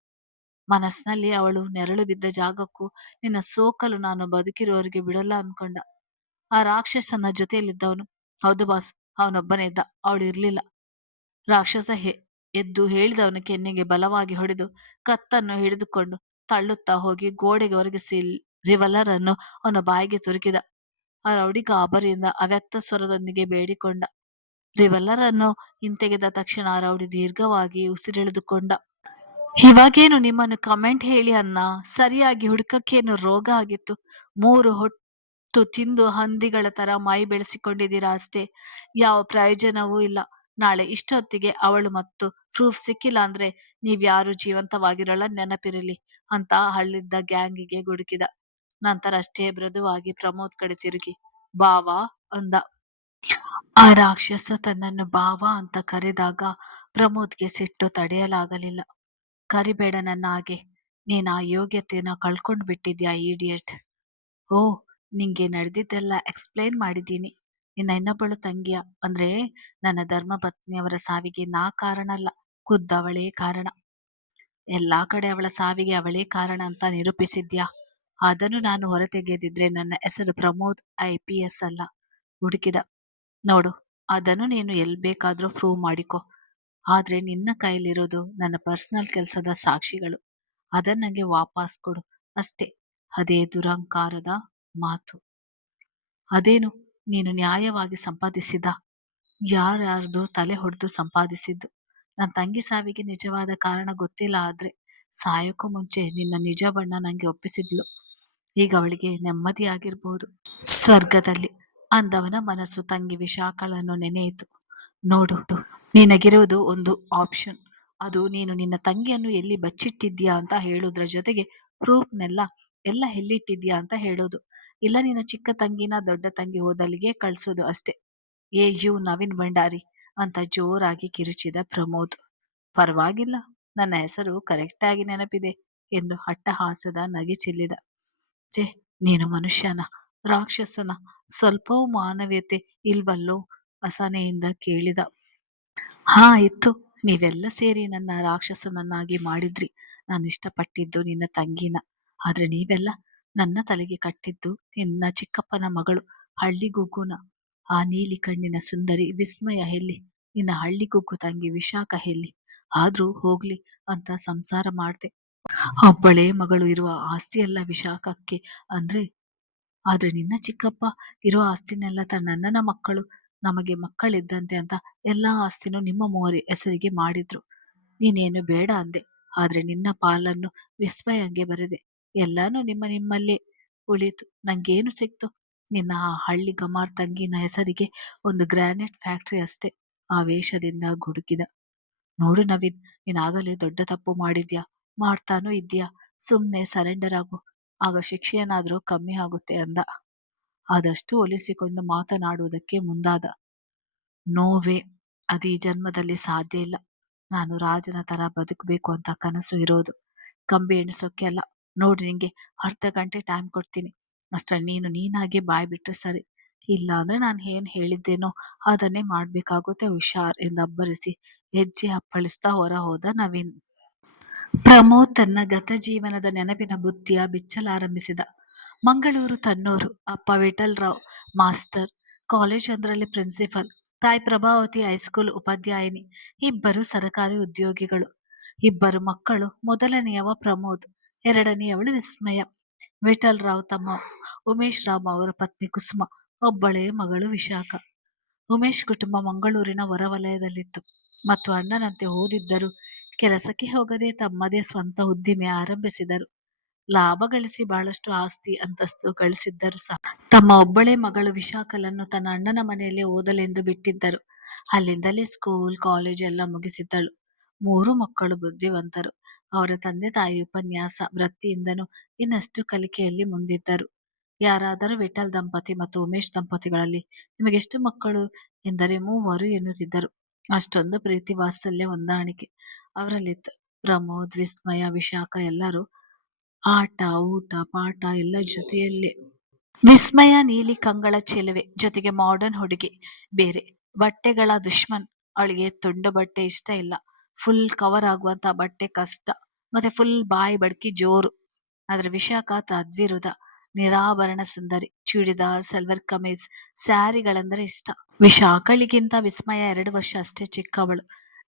ಮನಸ್ಸಿನಲ್ಲಿ ಅವಳು ನೆರಳು ಬಿದ್ದ ಜಾಗಕ್ಕೂ ನಿನ್ನ ಸೋಕಲು ನಾನು ಬದುಕಿರುವವರೆಗೆ ಬಿಡಲ್ಲ ಅನ್ಕೊಂಡ. ಆ ರಾಕ್ಷಸನ ಜೊತೆಯಲ್ಲಿದ್ದವನು. ಹೌದು ಬಾಸ್, ಅವನೊಬ್ಬನೇ ಇದ್ದ, ಅವಳು ಇರ್ಲಿಲ್ಲ. ರಾಕ್ಷಸ ಎದ್ದು ಹೇಳಿದವನು ಕೆನ್ನೆಗೆ ಬಲವಾಗಿ ಹೊಡೆದು ಕತ್ತನ್ನು ಹಿಡಿದುಕೊಂಡು ತಳ್ಳುತ್ತಾ ಹೋಗಿ ಗೋಡೆಗೆ ಒರಗಿಸಿ ರಿವಲರ್ ಅನ್ನು ಅವನ ಬಾಯಿಗೆ ತುರುಕಿದ. ಆ ರೌಡಿ ಗಾಬರಿಯಿಂದ ಅವ್ಯಕ್ತ ಸ್ವರದೊಂದಿಗೆ ಬೇಡಿಕೊಂಡ. ರಿವಲರ್ ಅನ್ನು ಹಿಂತೆಗೆದ ತಕ್ಷಣ ಆ ರೌಡಿ ದೀರ್ಘವಾಗಿ ಉಸಿರೆಳೆದುಕೊಂಡ. ಇವಾಗೇನು ನಿಮ್ಮನ್ನು ಕಮೆಂಟ್ ಹೇಳಿ ಅನ್ನ? ಸರಿಯಾಗಿ ಹುಡುಕಕ್ಕೇನು ರೋಗ ಆಗಿತ್ತು? 3 ಹೊತ್ತು ತಿಂದು ಹಂದಿಗಳ ತರ ಮೈ ಬೆಳೆಸಿಕೊಂಡಿದ್ದೀರಾ ಅಷ್ಟೇ. ಯಾವ ಪ್ರಯೋಜನವೂ ಇಲ್ಲ. ನಾಳೆ ಇಷ್ಟೊತ್ತಿಗೆ ಅವಳು ಮತ್ತು ಪ್ರೂಫ್ ಸಿಕ್ಕಿಲ್ಲ ಅಂದ್ರೆ ನೀವ್ಯಾರು ಜೀವಂತವಾಗಿರಲ್ಲ, ನೆನಪಿರಲಿ ಅಂತ ಹಳ್ಳಿದ್ದ ಗ್ಯಾಂಗಿಗೆ ಗುಡುಕಿದ. ನಂತರ ಅಷ್ಟೇ ಮೃದುವಾಗಿ ಪ್ರಮೋದ್ ಕಡೆ ತಿರುಗಿ ಬಾವಾ ಅಂದ. ಆ ರಾಕ್ಷಸ ತನ್ನನ್ನು ಬಾವಾ ಅಂತ ಕರೆದಾಗ ಪ್ರಮೋದ್ಗೆ ಸಿಟ್ಟು ತಡೆಯಲಾಗಲಿಲ್ಲ. ಕರಿಬೇಡ ನನ್ನ ಹಾಗೆ. ನೀನ್ ಆ ಯೋಗ್ಯತೆನ ಕಳ್ಕೊಂಡ್ ಬಿಟ್ಟಿದ್ಯಾ ಈಡಿಯಟ್. ಓ, ನಿಂಗೆ ನಡೆದಿದ್ದೆಲ್ಲ ಎಕ್ಸ್ಪ್ಲೇನ್ ಮಾಡಿದ್ದೀನಿ. ನಿನ್ನ ಇನ್ನೊಬ್ಬಳು ತಂಗಿಯ, ಅಂದ್ರೆ ನನ್ನ ಧರ್ಮಪತ್ನಿಯವರ ಸಾವಿಗೆ ನಾ ಕಾರಣ ಅಲ್ಲ, ಖುದ್ದವಳೇ ಕಾರಣ. ಎಲ್ಲಾ ಕಡೆ ಅವಳ ಸಾವಿಗೆ ಅವಳೇ ಕಾರಣ ಅಂತ ನಿರೂಪಿಸಿದ್ಯಾ. ಅದನ್ನು ನಾನು ಹೊರತೆಗೆದಿದ್ರೆ ನನ್ನ ಹೆಸರು ಪ್ರಮೋದ್ IPS ಅಲ್ಲ. ಹುಡುಕಿದ. ನೋಡು, ಅದನ್ನು ನೀನು ಎಲ್ ಬೇಕಾದ್ರೂ ಪ್ರೂವ್ ಮಾಡಿಕೊ. ಆದ್ರೆ ನಿನ್ನ ಕೈಲಿರೋದು ನನ್ನ ಪರ್ಸನಲ್ ಕೆಲಸದ ಸಾಕ್ಷಿಗಳು. ಅದನ್ನ ನಂಗೆ ವಾಪಸ್ ಕೊಡು ಅಷ್ಟೇ. ಅದೇ ದುರಂಕಾರದ ಮಾತು. ಅದೇನು, ನೀನು ನ್ಯಾಯವಾಗಿ ಸಂಪಾದಿಸಿದ? ಯಾರ್ಯಾರ್ದು ತಲೆ ಹೊಡೆದು ಸಂಪಾದಿಸಿದ್ದು? ನನ್ನ ತಂಗಿ ಸಾವಿಗೆ ನಿಜವಾದ ಕಾರಣ ಗೊತ್ತಿಲ್ಲ, ಆದ್ರೆ ಸಾಯೋಕ್ಕೂ ಮುಂಚೆ ನಿನ್ನ ನಿಜ ಬಣ್ಣ ನಂಗೆ ಒಪ್ಪಿಸಿದ್ಲು. ಈಗ ಅವಳಿಗೆ ನೆಮ್ಮದಿಯಾಗಿರ್ಬಹುದು ಸ್ವರ್ಗದಲ್ಲಿ ಅಂದವನ ಮನಸ್ಸು ತಂಗಿ ವಿಶಾಖಳನ್ನು ನೆನೆಯಿತು. ನೋಡು, ನಿನಗಿರೋದು ಒಂದು ಆಪ್ಷನ್. ಅದು ನೀನು ನಿನ್ನ ತಂಗಿಯನ್ನು ಎಲ್ಲಿ ಬಚ್ಚಿಟ್ಟಿದ್ಯಾ ಅಂತ ಹೇಳೋದ್ರ ಜೊತೆಗೆ ಪ್ರೂಫ್ನೆಲ್ಲ ಎಲ್ಲ ಎಲ್ಲಿಟ್ಟಿದ್ಯಾ ಅಂತ ಹೇಳೋದು. ಇಲ್ಲ ನಿನ್ನ ಚಿಕ್ಕ ತಂಗಿನ ದೊಡ್ಡ ತಂಗಿ ಹೋದಲ್ಲಿಗೆ ಕಳ್ಸೋದು ಅಷ್ಟೇ. ಯು ನವೀನ್ ಭಂಡಾರಿ ಅಂತ ಜೋರಾಗಿ ಕಿರುಚಿದ ಪ್ರಮೋದ್. ಪರವಾಗಿಲ್ಲ, ನನ್ನ ಹೆಸರು ಕರೆಕ್ಟಾಗಿ ನೆನಪಿದೆ ಎಂದು ಅಟ್ಟಹಾಸದ ನಗೆ ಚೆಲ್ಲಿದ. ಛೇ, ನೀನು ಮನುಷ್ಯನ, ರಾಕ್ಷಸನ? ಸ್ವಲ್ಪವೂ ಮಾನವೀಯತೆ ಇಲ್ವಲ್ಲೋ? ಅಸಹನೆಯಿಂದ ಕೇಳಿದ. ಹಾ ಇತ್ತು. ನೀವೆಲ್ಲ ಸೇರಿ ನನ್ನ ರಾಕ್ಷಸನನ್ನಾಗಿ ಮಾಡಿದ್ರಿ. ನಾನು ಇಷ್ಟಪಟ್ಟಿದ್ದು ನಿನ್ನ ತಂಗಿನ. ಆದ್ರೆ ನೀವೆಲ್ಲ ನನ್ನ ತಲೆಗೆ ಕಟ್ಟಿದ್ದು ನಿನ್ನ ಚಿಕ್ಕಪ್ಪನ ಮಗಳು ಹಳ್ಳಿಗುಗ್ಗುನ. ಆ ನೀಲಿ ಕಣ್ಣಿನ ಸುಂದರಿ ವಿಸ್ಮಯ ಎಲ್ಲಿ? ನಿನ್ನ ಹಳ್ಳಿಗುಗ್ಗು ತಂಗಿ ವಿಶಾಖ ಎಲ್ಲಿ? ಆದ್ರೂ ಹೋಗ್ಲಿ ಅಂತ ಸಂಸಾರ ಮಾಡ್ದೆ. ಒಬ್ಬಳೇ ಮಗಳು ಇರುವ ಆಸ್ತಿಯೆಲ್ಲ ವಿಶಾಖಕ್ಕೆ ಆದ್ರೆ ನಿನ್ನ ಚಿಕ್ಕಪ್ಪ ಇರೋ ಆಸ್ತಿನೆಲ್ಲ ತನ್ನ ಅಣ್ಣನ ಮಕ್ಕಳು ನಮಗೆ ಮಕ್ಕಳಿದ್ದಂತೆ ಅಂತ ಎಲ್ಲಾ ಆಸ್ತಿನೂ ನಿಮ್ಮ ಮೂವರ ಹೆಸರಿಗೆ ಮಾಡಿದ್ರು. ನೀನೇನು ಬೇಡ ಅಂದೆ. ಆದ್ರೆ ನಿನ್ನ ಪಾಲನ್ನು ವಿಸ್ಮಯಂಗೆ ಬರೆದೆ. ಎಲ್ಲಾನು ನಿಮ್ಮಲ್ಲೇ ಉಳೀತು. ನಂಗೇನು ಸಿಕ್ತು? ನಿನ್ನ ಆ ಹಳ್ಳಿ ಗಮಾರ್ ತಂಗಿನ ಹೆಸರಿಗೆ ಒಂದು ಗ್ರಾನೈಟ್ ಫ್ಯಾಕ್ಟರಿ ಅಷ್ಟೇ. ಆವೇಶದಿಂದ ಗುಡುಗಿದ. ನೋಡು ನವೀನ್, ನೀನಾಗಲೇ ದೊಡ್ಡ ತಪ್ಪು ಮಾಡಿದ್ಯಾ, ಮಾಡ್ತಾನೂ ಇದ್ದೀಯಾ. ಸುಮ್ನೆ ಸರೆಂಡರ್ ಆಗು, ಆಗ ಶಿಕ್ಷೆ ಏನಾದ್ರೂ ಕಮ್ಮಿ ಆಗುತ್ತೆ ಅಂದ. ಆದಷ್ಟು ಒಲಿಸಿಕೊಂಡು ಮಾತನಾಡುವುದಕ್ಕೆ ಮುಂದಾದ. ನೋ ವೇ, ಅದು ಈ ಜನ್ಮದಲ್ಲಿ ಸಾಧ್ಯ ಇಲ್ಲ. ನಾನು ರಾಜನ ತರ ಬದುಕಬೇಕು ಅಂತ ಕನಸು ಇರೋದು, ಕಂಬಿ ಎಣಿಸೋಕೆ ಅಲ್ಲ. ನೋಡು, ನಿಂಗೆ ಅರ್ಧ ಗಂಟೆ ಟೈಮ್ ಕೊಡ್ತೀನಿ. ಅಷ್ಟ್ರಲ್ಲಿ ನೀನು ನೀನಾಗೆ ಬಾಯ್ ಬಿಟ್ರೆ ಸರಿ. ಇಲ್ಲ ಅಂದ್ರೆ ನಾನು ಏನ್ ಹೇಳಿದ್ದೇನೋ ಅದನ್ನೇ ಮಾಡ್ಬೇಕಾಗುತ್ತೆ, ಹುಷಾರ್ ಎಂದಬ್ಬರಿಸಿ ಹೆಜ್ಜೆ ಅಪ್ಪಳಿಸ್ತಾ ಹೊರ ಹೋದ ನವೀನ್. ಪ್ರಮೋದ್ ತನ್ನ ಗತ ಜೀವನದ ನೆನಪಿನ ಬುತ್ತಿಯ ಬಿಚ್ಚಲಾರಂಭಿಸಿದ. ಮಂಗಳೂರು ತನ್ನೂರು. ಅಪ್ಪ ವಿಠಲ್ ರಾವ್ ಮಾಸ್ಟರ್, ಕಾಲೇಜ್ ಒಂದರಲ್ಲಿ ಪ್ರಿನ್ಸಿಪಲ್. ತಾಯಿ ಪ್ರಭಾವತಿ ಹೈಸ್ಕೂಲ್ ಉಪಾಧ್ಯಾಯಿನಿ. ಇಬ್ಬರು ಸರಕಾರಿ ಉದ್ಯೋಗಿಗಳು. ಇಬ್ಬರು ಮಕ್ಕಳು. ಮೊದಲನೆಯವ ಪ್ರಮೋದ್, ಎರಡನೆಯವಳು ವಿಸ್ಮಯ. ವಿಠಲ್ ರಾವ್ ತಮ್ಮ ಉಮೇಶ್ ರಾವ್ ಅವರ ಪತ್ನಿ ಕುಸುಮ, ಒಬ್ಬಳೇ ಮಗಳು ವಿಶಾಖ. ಉಮೇಶ್ ಕುಟುಂಬ ಮಂಗಳೂರಿನ ಹೊರವಲಯದಲ್ಲಿತ್ತು ಮತ್ತು ಅಣ್ಣನಂತೆ ಓದಿದ್ದರು. ಕೆಲಸಕ್ಕೆ ಹೋಗದೆ ತಮ್ಮದೇ ಸ್ವಂತ ಉದ್ದಿಮೆ ಆರಂಭಿಸಿದರು. ಲಾಭ ಗಳಿಸಿ ಬಹಳಷ್ಟು ಆಸ್ತಿ ಅಂತಸ್ತು ಗಳಿಸಿದ್ದರು ಸಹ. ತಮ್ಮ ಒಬ್ಬಳೇ ಮಗಳು ವಿಶಾಖಳನ್ನು ತನ್ನ ಅಣ್ಣನ ಮನೆಯಲ್ಲೇ ಓದಲೆಂದು ಬಿಟ್ಟಿದ್ದರು. ಅಲ್ಲಿಂದಲೇ ಸ್ಕೂಲ್ ಕಾಲೇಜ್ ಎಲ್ಲ ಮುಗಿಸಿದ್ದಳು. ಮೂರು ಮಕ್ಕಳು ಬುದ್ಧಿವಂತರು. ಅವರ ತಂದೆ ತಾಯಿ ಉಪನ್ಯಾಸ ವೃತ್ತಿಯಿಂದನೂ ಇನ್ನಷ್ಟು ಕಲಿಕೆಯಲ್ಲಿ ಮುಂದಿದ್ದರು. ಯಾರಾದರೂ ವಿಠಲ್ ದಂಪತಿ ಮತ್ತು ಉಮೇಶ್ ದಂಪತಿಗಳಲ್ಲಿ ನಿಮಗೆಷ್ಟು ಮಕ್ಕಳು ಎಂದರೆ ಮೂವರು ಎನ್ನುತ್ತಿದ್ದರು. ಅಷ್ಟೊಂದು ಪ್ರೀತಿ ವಾತ್ಸಲ್ಯ ಹೊಂದಾಣಿಕೆ ಅವರಲ್ಲಿತ್ತು. ಪ್ರಮೋದ್, ವಿಸ್ಮಯ, ವಿಶಾಖ ಎಲ್ಲರೂ ಆಟ ಊಟ ಪಾಠ ಎಲ್ಲ ಜೊತೆಯಲ್ಲೇ. ವಿಸ್ಮಯ ನೀಲಿ ಕಂಗಳ ಚೆಲುವೆ, ಜೊತೆಗೆ ಮಾಡರ್ನ್ ಹುಡುಗಿ. ಬೇರೆ ಬಟ್ಟೆಗಳ ದುಶ್ಮನ್. ಅವಳಿಗೆ ತುಂಡು ಬಟ್ಟೆ ಇಷ್ಟ ಇಲ್ಲ. ಫುಲ್ ಕವರ್ ಆಗುವಂತ ಬಟ್ಟೆ ಕಷ್ಟ. ಮತ್ತೆ ಫುಲ್ ಬಾಯಿ ಬಡ್ಕಿ ಜೋರು. ಆದ್ರೆ ವಿಶಾಖ ತದ್ವಿರುದ್ಧ. ನಿರಾಭರಣ ಸುಂದರಿ. ಚೂಡಿದಾರ್, ಸಲ್ವರ್ ಕಮೀಸ್, ಸ್ಯಾರಿಗಳೆಂದರೆ ಇಷ್ಟ. ವಿಶಾಖಳಿಗಿಂತ ವಿಸ್ಮಯ 2 ವರ್ಷ ಅಷ್ಟೇ ಚಿಕ್ಕವಳು.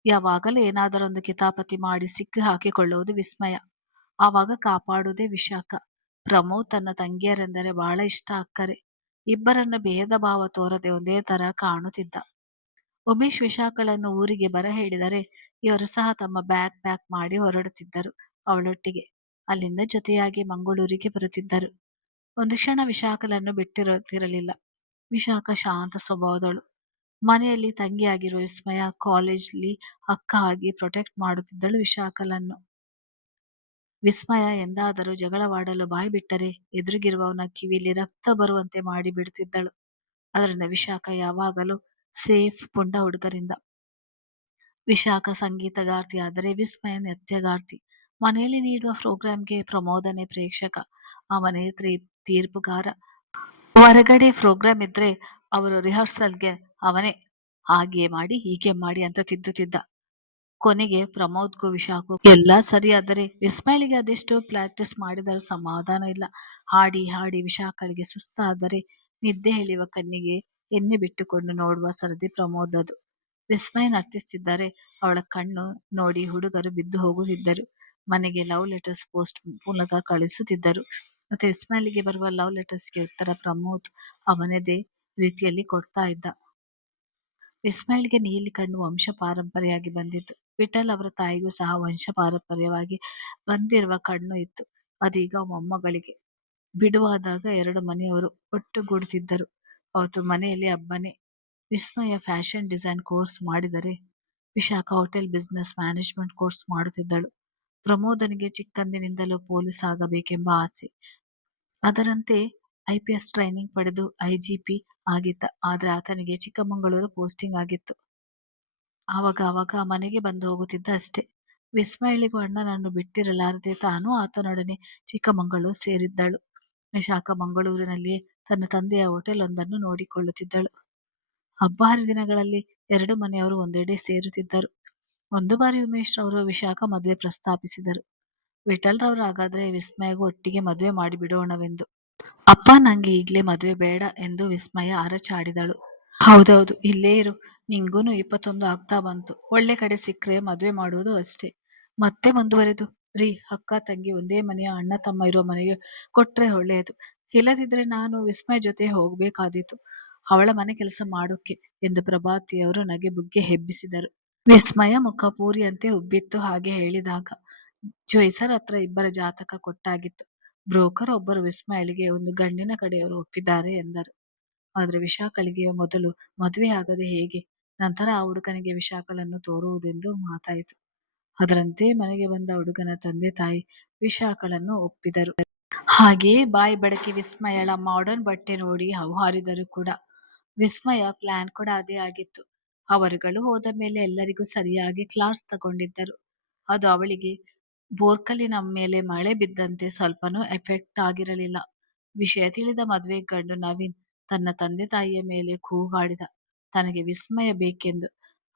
ಯಾವಾಗಲೂ ಏನಾದರೊಂದು ಕಿತಾಪತಿ ಮಾಡಿ ಸಿಕ್ಕಿ ಹಾಕಿಕೊಳ್ಳುವುದು ವಿಸ್ಮಯ. ಆವಾಗ ಕಾಪಾಡುವುದೇ ವಿಶಾಖ. ಪ್ರಮೋದ್ ತನ್ನ ತಂಗಿಯರೆಂದರೆ ಬಹಳ ಇಷ್ಟ, ಅಕ್ಕರೆ. ಇಬ್ಬರನ್ನು ಭೇದ ಭಾವ ತೋರದೆ ಒಂದೇ ತರ ಕಾಣುತ್ತಿದ್ದ. ಉಮೇಶ್ ವಿಶಾಖಳನ್ನು ಊರಿಗೆ ಬರ ಹೇಳಿದರೆ ಇವರು ಸಹ ತಮ್ಮ ಬ್ಯಾಗ್ ಪ್ಯಾಕ್ ಮಾಡಿ ಹೊರಡುತ್ತಿದ್ದರು ಅವಳೊಟ್ಟಿಗೆ. ಅಲ್ಲಿಂದ ಜೊತೆಯಾಗಿ ಮಂಗಳೂರಿಗೆ ಬರುತ್ತಿದ್ದರು. ಒಂದು ಕ್ಷಣ ವಿಶಾಖಳನ್ನು ಬಿಟ್ಟಿರುತ್ತಿರಲಿಲ್ಲ. ವಿಶಾಖ ಶಾಂತ ಸ್ವಭಾವದಳು. ಮನೆಯಲ್ಲಿ ತಂಗಿಯಾಗಿರುವ ವಿಸ್ಮಯ ಕಾಲೇಜ್ಲಿ ಅಕ್ಕ ಆಗಿ ಪ್ರೊಟೆಕ್ಟ್ ಮಾಡುತ್ತಿದ್ದಳು ವಿಶಾಖಳನ್ನು. ವಿಸ್ಮಯ ಎಂದಾದರೂ ಜಗಳವಾಡಲು ಬಾಯಿ ಬಿಟ್ಟರೆ ಎದುರಿಗಿರುವವನ ಕಿವಿಲಿ ರಕ್ತ ಬರುವಂತೆ ಮಾಡಿ ಬಿಡುತ್ತಿದ್ದಳು. ಅದರಿಂದ ವಿಶಾಖ ಯಾವಾಗಲೂ ಸೇಫ್ ಪುಂಡ ಹುಡುಗರಿಂದ. ವಿಶಾಖ ಸಂಗೀತಗಾರ್ತಿ ಆದರೆ ವಿಸ್ಮಯ ನೃತ್ಯಗಾರ್ತಿ. ಮನೆಯಲ್ಲಿ ನೀಡುವ ಪ್ರೋಗ್ರಾಂಗೆ ಪ್ರಮೋದನೆ ಪ್ರೇಕ್ಷಕ, ಅವನೇ ತೀರ್ಪುಗಾರ. ಹೊರಗಡೆ ಪ್ರೋಗ್ರಾಂ ಇದ್ರೆ ಅವರು ರಿಹರ್ಸಲ್ಗೆ ಅವನೇ ಹಾಗೆ ಮಾಡಿ ಹೀಗೆ ಮಾಡಿ ಅಂತ ತಿದ್ದುತ್ತಿದ್ದ. ಕೊನೆಗೆ ಪ್ರಮೋದ್ಗೂ ವಿಶಾಖಗೂ ಎಲ್ಲ ಸರಿಯಾದರೆ ವಿಸ್ಮಯಳಿಗೆ ಅದೆಷ್ಟು ಪ್ರಾಕ್ಟೀಸ್ ಮಾಡಿದರೂ ಸಮಾಧಾನ ಇಲ್ಲ. ಹಾಡಿ ಹಾಡಿ ವಿಶಾಖಳಿಗೆ ಸುಸ್ತಾದರೆ ನಿದ್ದೆ ಎಳೆಯುವ ಕಣ್ಣಿಗೆ ಎಣ್ಣೆ ಬಿಟ್ಟುಕೊಂಡು ನೋಡುವ ಸರದಿ ಪ್ರಮೋದದು. ವಿಸ್ಮಯ ನರ್ತಿಸ್ತಿದ್ದರೆ ಅವಳ ಕಣ್ಣು ನೋಡಿ ಹುಡುಗರು ಬಿದ್ದು ಹೋಗುತ್ತಿದ್ದರು. ಮನೆಗೆ ಲವ್ ಲೆಟರ್ಸ್ ಪೋಸ್ಟ್ ಮೂಲಕ ಕಳಿಸುತ್ತಿದ್ದರು. ಮತ್ತೆ ವಿಸ್ಮಯಳಿಗೆ ಬರುವ ಲವ್ ಲೆಟರ್ಸ್ಗೆ ಉತ್ತರ ಪ್ರಮೋದ್ ಅವನದೇ ರೀತಿಯಲ್ಲಿ ಕೊಡ್ತಾ ಇದ್ದ. ವಿಸ್ಮಯಳಿಗೆ ನೀಲಿ ಕಣ್ಣು ವಂಶ ಪಾರಂಪರ್ಯವಾಗಿ ಬಂದಿತ್ತು. ವಿಠಲ್ ಅವರ ತಾಯಿಗೂ ಸಹ ವಂಶ ಪಾರಂಪರ್ಯವಾಗಿ ಬಂದಿರುವ ಕಣ್ಣು ಇತ್ತು. ಅದೀಗ ಮೊಮ್ಮಗಳಿಗೆ. ಬಿಡುವಾದಾಗ 2 ಮನೆಯವರು ಒಟ್ಟುಗೂಡುತ್ತಿದ್ದರು. ಅವತ್ತು ಮನೆಯಲ್ಲಿ ಹಬ್ಬನೇ. ವಿಸ್ಮಯ ಫ್ಯಾಷನ್ ಡಿಸೈನ್ ಕೋರ್ಸ್ ಮಾಡಿದರೆ Vishakha hotel business management course ಮಾಡುತ್ತಿದ್ದಳು. ಪ್ರಮೋದನಿಗೆ ಚಿಕ್ಕಂದಿನಿಂದಲೂ ಪೊಲೀಸ್ ಆಗಬೇಕೆಂಬ ಆಸೆ. ಅದರಂತೆ IPS ಟ್ರೈನಿಂಗ್ ಪಡೆದು IGP ಆಗಿದ್ದ. ಆದ್ರೆ ಆತನಿಗೆ ಚಿಕ್ಕಮಗಳೂರು ಪೋಸ್ಟಿಂಗ್ ಆಗಿತ್ತು. ಆವಾಗ ಮನೆಗೆ ಬಂದು ಹೋಗುತ್ತಿದ್ದ ಅಷ್ಟೇ. ವಿಸ್ಮಯಳಿಗೂ ಅಣ್ಣನನ್ನು ಬಿಟ್ಟಿರಲಾರದೆ ತಾನೂ ಆತನೊಡನೆ ಚಿಕ್ಕಮಗಳೂರು ಸೇರಿದ್ದಳು. ವಿಶಾಖ ಮಂಗಳೂರಿನಲ್ಲಿಯೇ ತನ್ನ ತಂದೆಯ ಹೋಟೆಲ್ ಒಂದನ್ನು ನೋಡಿಕೊಳ್ಳುತ್ತಿದ್ದಳು. ಹಬ್ಬ ಹರಿದಿನಗಳಲ್ಲಿ 2 ಮನೆಯವರು ಒಂದೆಡೆ ಸೇರುತ್ತಿದ್ದರು. ಒಂದು ಬಾರಿ ಉಮೇಶ್ ರವರು ವಿಶಾಖ ಮದುವೆ ಪ್ರಸ್ತಾಪಿಸಿದರು. ವಿಠಲ್ ರವರು ಹಾಗಾದ್ರೆ ವಿಸ್ಮಯಗೂ ಒಟ್ಟಿಗೆ ಮದುವೆ ಮಾಡಿಬಿಡೋಣವೆಂದು. ಅಪ್ಪ, ನಂಗೆ ಈಗ್ಲೇ ಮದುವೆ ಬೇಡ ಎಂದು ವಿಸ್ಮಯ ಅರಚಾಡಿದಳು. ಹೌದೌದು, ಇಲ್ಲೇ ಇರು. ನಿಂಗೂನು 21 ಆಗ್ತಾ ಬಂತು. ಒಳ್ಳೆ ಕಡೆ ಸಿಕ್ಕ್ರೆ ಮದುವೆ ಮಾಡುವುದು ಅಷ್ಟೇ. ಮತ್ತೆ ಮುಂದುವರೆದು, ರೀ, ಅಕ್ಕ ತಂಗಿ ಒಂದೇ ಮನೆಯ ಅಣ್ಣ ತಮ್ಮ ಇರೋ ಮನೆಗೆ ಕೊಟ್ರೆ ಒಳ್ಳೆಯದು. ಇಲ್ಲದಿದ್ರೆ ನಾನು ವಿಸ್ಮಯ ಜೊತೆ ಹೋಗ್ಬೇಕಾದೀತು. ಅವಳ ಮನೆ ಕೆಲಸ ಮಾಡೋಕೆ ಎಂದು ಪ್ರಭಾತಿಯವರು ನಗೆ ಬುಗ್ಗೆ ಹೆಬ್ಬಿಸಿದರು. ವಿಸ್ಮಯ ಮುಖ ಪೂರಿಯಂತೆ ಉಬ್ಬಿತ್ತು. ಹಾಗೆ ಹೇಳಿದಾಗ ಜೋಯ್ಸರ್ ಹತ್ರ ಇಬ್ಬರ ಜಾತಕ ಕೊಟ್ಟಾಗಿತ್ತು. ಬ್ರೋಕರ್ ಒಬ್ಬರು ವಿಸ್ಮಯಳಿಗೆ ಒಂದು ಗಂಡಿನ ಕಡೆಯವರು ಒಪ್ಪಿದ್ದಾರೆ ಎಂದರು. ಆದ್ರೆ ವಿಶಾಖಳಿಗೆ ಮೊದಲು ಮದುವೆಯಾಗದೆ ಹೇಗೆ, ನಂತರ ಆ ಹುಡುಗನಿಗೆ ವಿಶಾಖಳನ್ನು ತೋರುವುದೆಂದು ಮಾತಾಯಿತು. ಅದರಂತೆ ಮನೆಗೆ ಬಂದ ಹುಡುಗನ ತಂದೆ ತಾಯಿ ವಿಶಾಖಳನ್ನು ಒಪ್ಪಿದರು. ಹಾಗೆಯೇ ಬಾಯಿ ಬಡಕಿ ವಿಸ್ಮಯಳ ಮಾಡರ್ನ್ ಬಟ್ಟೆ ನೋಡಿ ಹೌಹಾರಿದರು ಕೂಡ. ವಿಸ್ಮಯ ಪ್ಲಾನ್ ಕೂಡ ಅದೇ ಆಗಿತ್ತು. ಅವರುಗಳು ಹೋದ ಮೇಲೆ ಎಲ್ಲರಿಗೂ ಸರಿಯಾಗಿ ಕ್ಲಾಸ್ ತಗೊಂಡಿದ್ದರು. ಅದು ಅವಳಿಗೆ ಬೋರ್ಕಲಿನ ಮೇಲೆ ಮಳೆ ಬಿದ್ದಂತೆ ಸ್ವಲ್ಪನೂ ಎಫೆಕ್ಟ್ ಆಗಿರಲಿಲ್ಲ. ವಿಷಯ ತಿಳಿದ ಮದುವೆ ಗಂಡು ನವೀನ್ ತನ್ನ ತಂದೆ ತಾಯಿಯ ಮೇಲೆ ಕೂಗಾಡಿದ, ತನಗೆ ವಿಸ್ಮಯ ಬೇಕೆಂದು.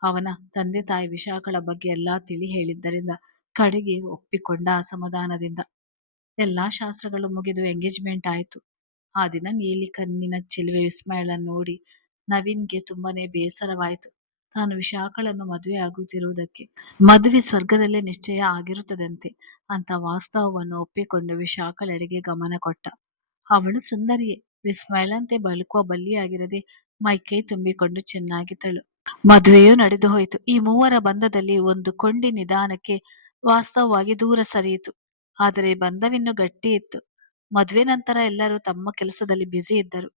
ಅವನ ತಂದೆ ತಾಯಿ ವಿಶಾಖಳ ಬಗ್ಗೆ ಎಲ್ಲಾ ತಿಳಿ ಹೇಳಿದ್ದರಿಂದ ಕಡೆಗೆ ಒಪ್ಪಿಕೊಂಡ ಅಸಮಾಧಾನದಿಂದ. ಎಲ್ಲಾ ಶಾಸ್ತ್ರಗಳು ಮುಗಿದು ಎಂಗೇಜ್ಮೆಂಟ್ ಆಯಿತು. ಆ ದಿನ ನೀಲಿ ಕಣ್ಣಿನ ಚೆಲುವೆ ವಿಸ್ಮಯಳನ್ನು ನೋಡಿ ನವೀನ್ಗೆ ತುಂಬಾನೇ ಬೇಸರವಾಯಿತು. ತಾನು ವಿಶಾಖಳನ್ನು ಮದುವೆ ಆಗುತ್ತಿರುವುದಕ್ಕೆ ಮದುವೆ ಸ್ವರ್ಗದಲ್ಲೇ ನಿಶ್ಚಯ ಆಗಿರುತ್ತದಂತೆ ಅಂತ ವಾಸ್ತವವನ್ನು ಒಪ್ಪಿಕೊಂಡು ವಿಶಾಖಳೆಡೆಗೆ ಗಮನ ಕೊಟ್ಟ. ಅವಳು ಸುಂದರಿಯೇ, ವಿಸ್ಮಯಳಂತೆ ಬಲುಕುವ ಬಲ್ಲಿಯಾಗಿರದೆ ಮೈಕೈ ತುಂಬಿಕೊಂಡು ಚೆನ್ನಾಗಿದ್ದಳು. ಮದುವೆಯೂ ನಡೆದು ಹೋಯಿತು. ಈ ಮೂವರ ಬಂಧದಲ್ಲಿ ಒಂದು ಕೊಂಡಿ ನಿಧಾನಕ್ಕೆ ವಾಸ್ತವವಾಗಿ ದೂರ ಸರಿಯಿತು. ಆದರೆ ಬಂಧವಿನ್ನು ಗಟ್ಟಿ ಇತ್ತು. ಮದುವೆ ನಂತರ ಎಲ್ಲರೂ ತಮ್ಮ ಕೆಲಸದಲ್ಲಿ ಬ್ಯುಸಿ ಇದ್ದರು.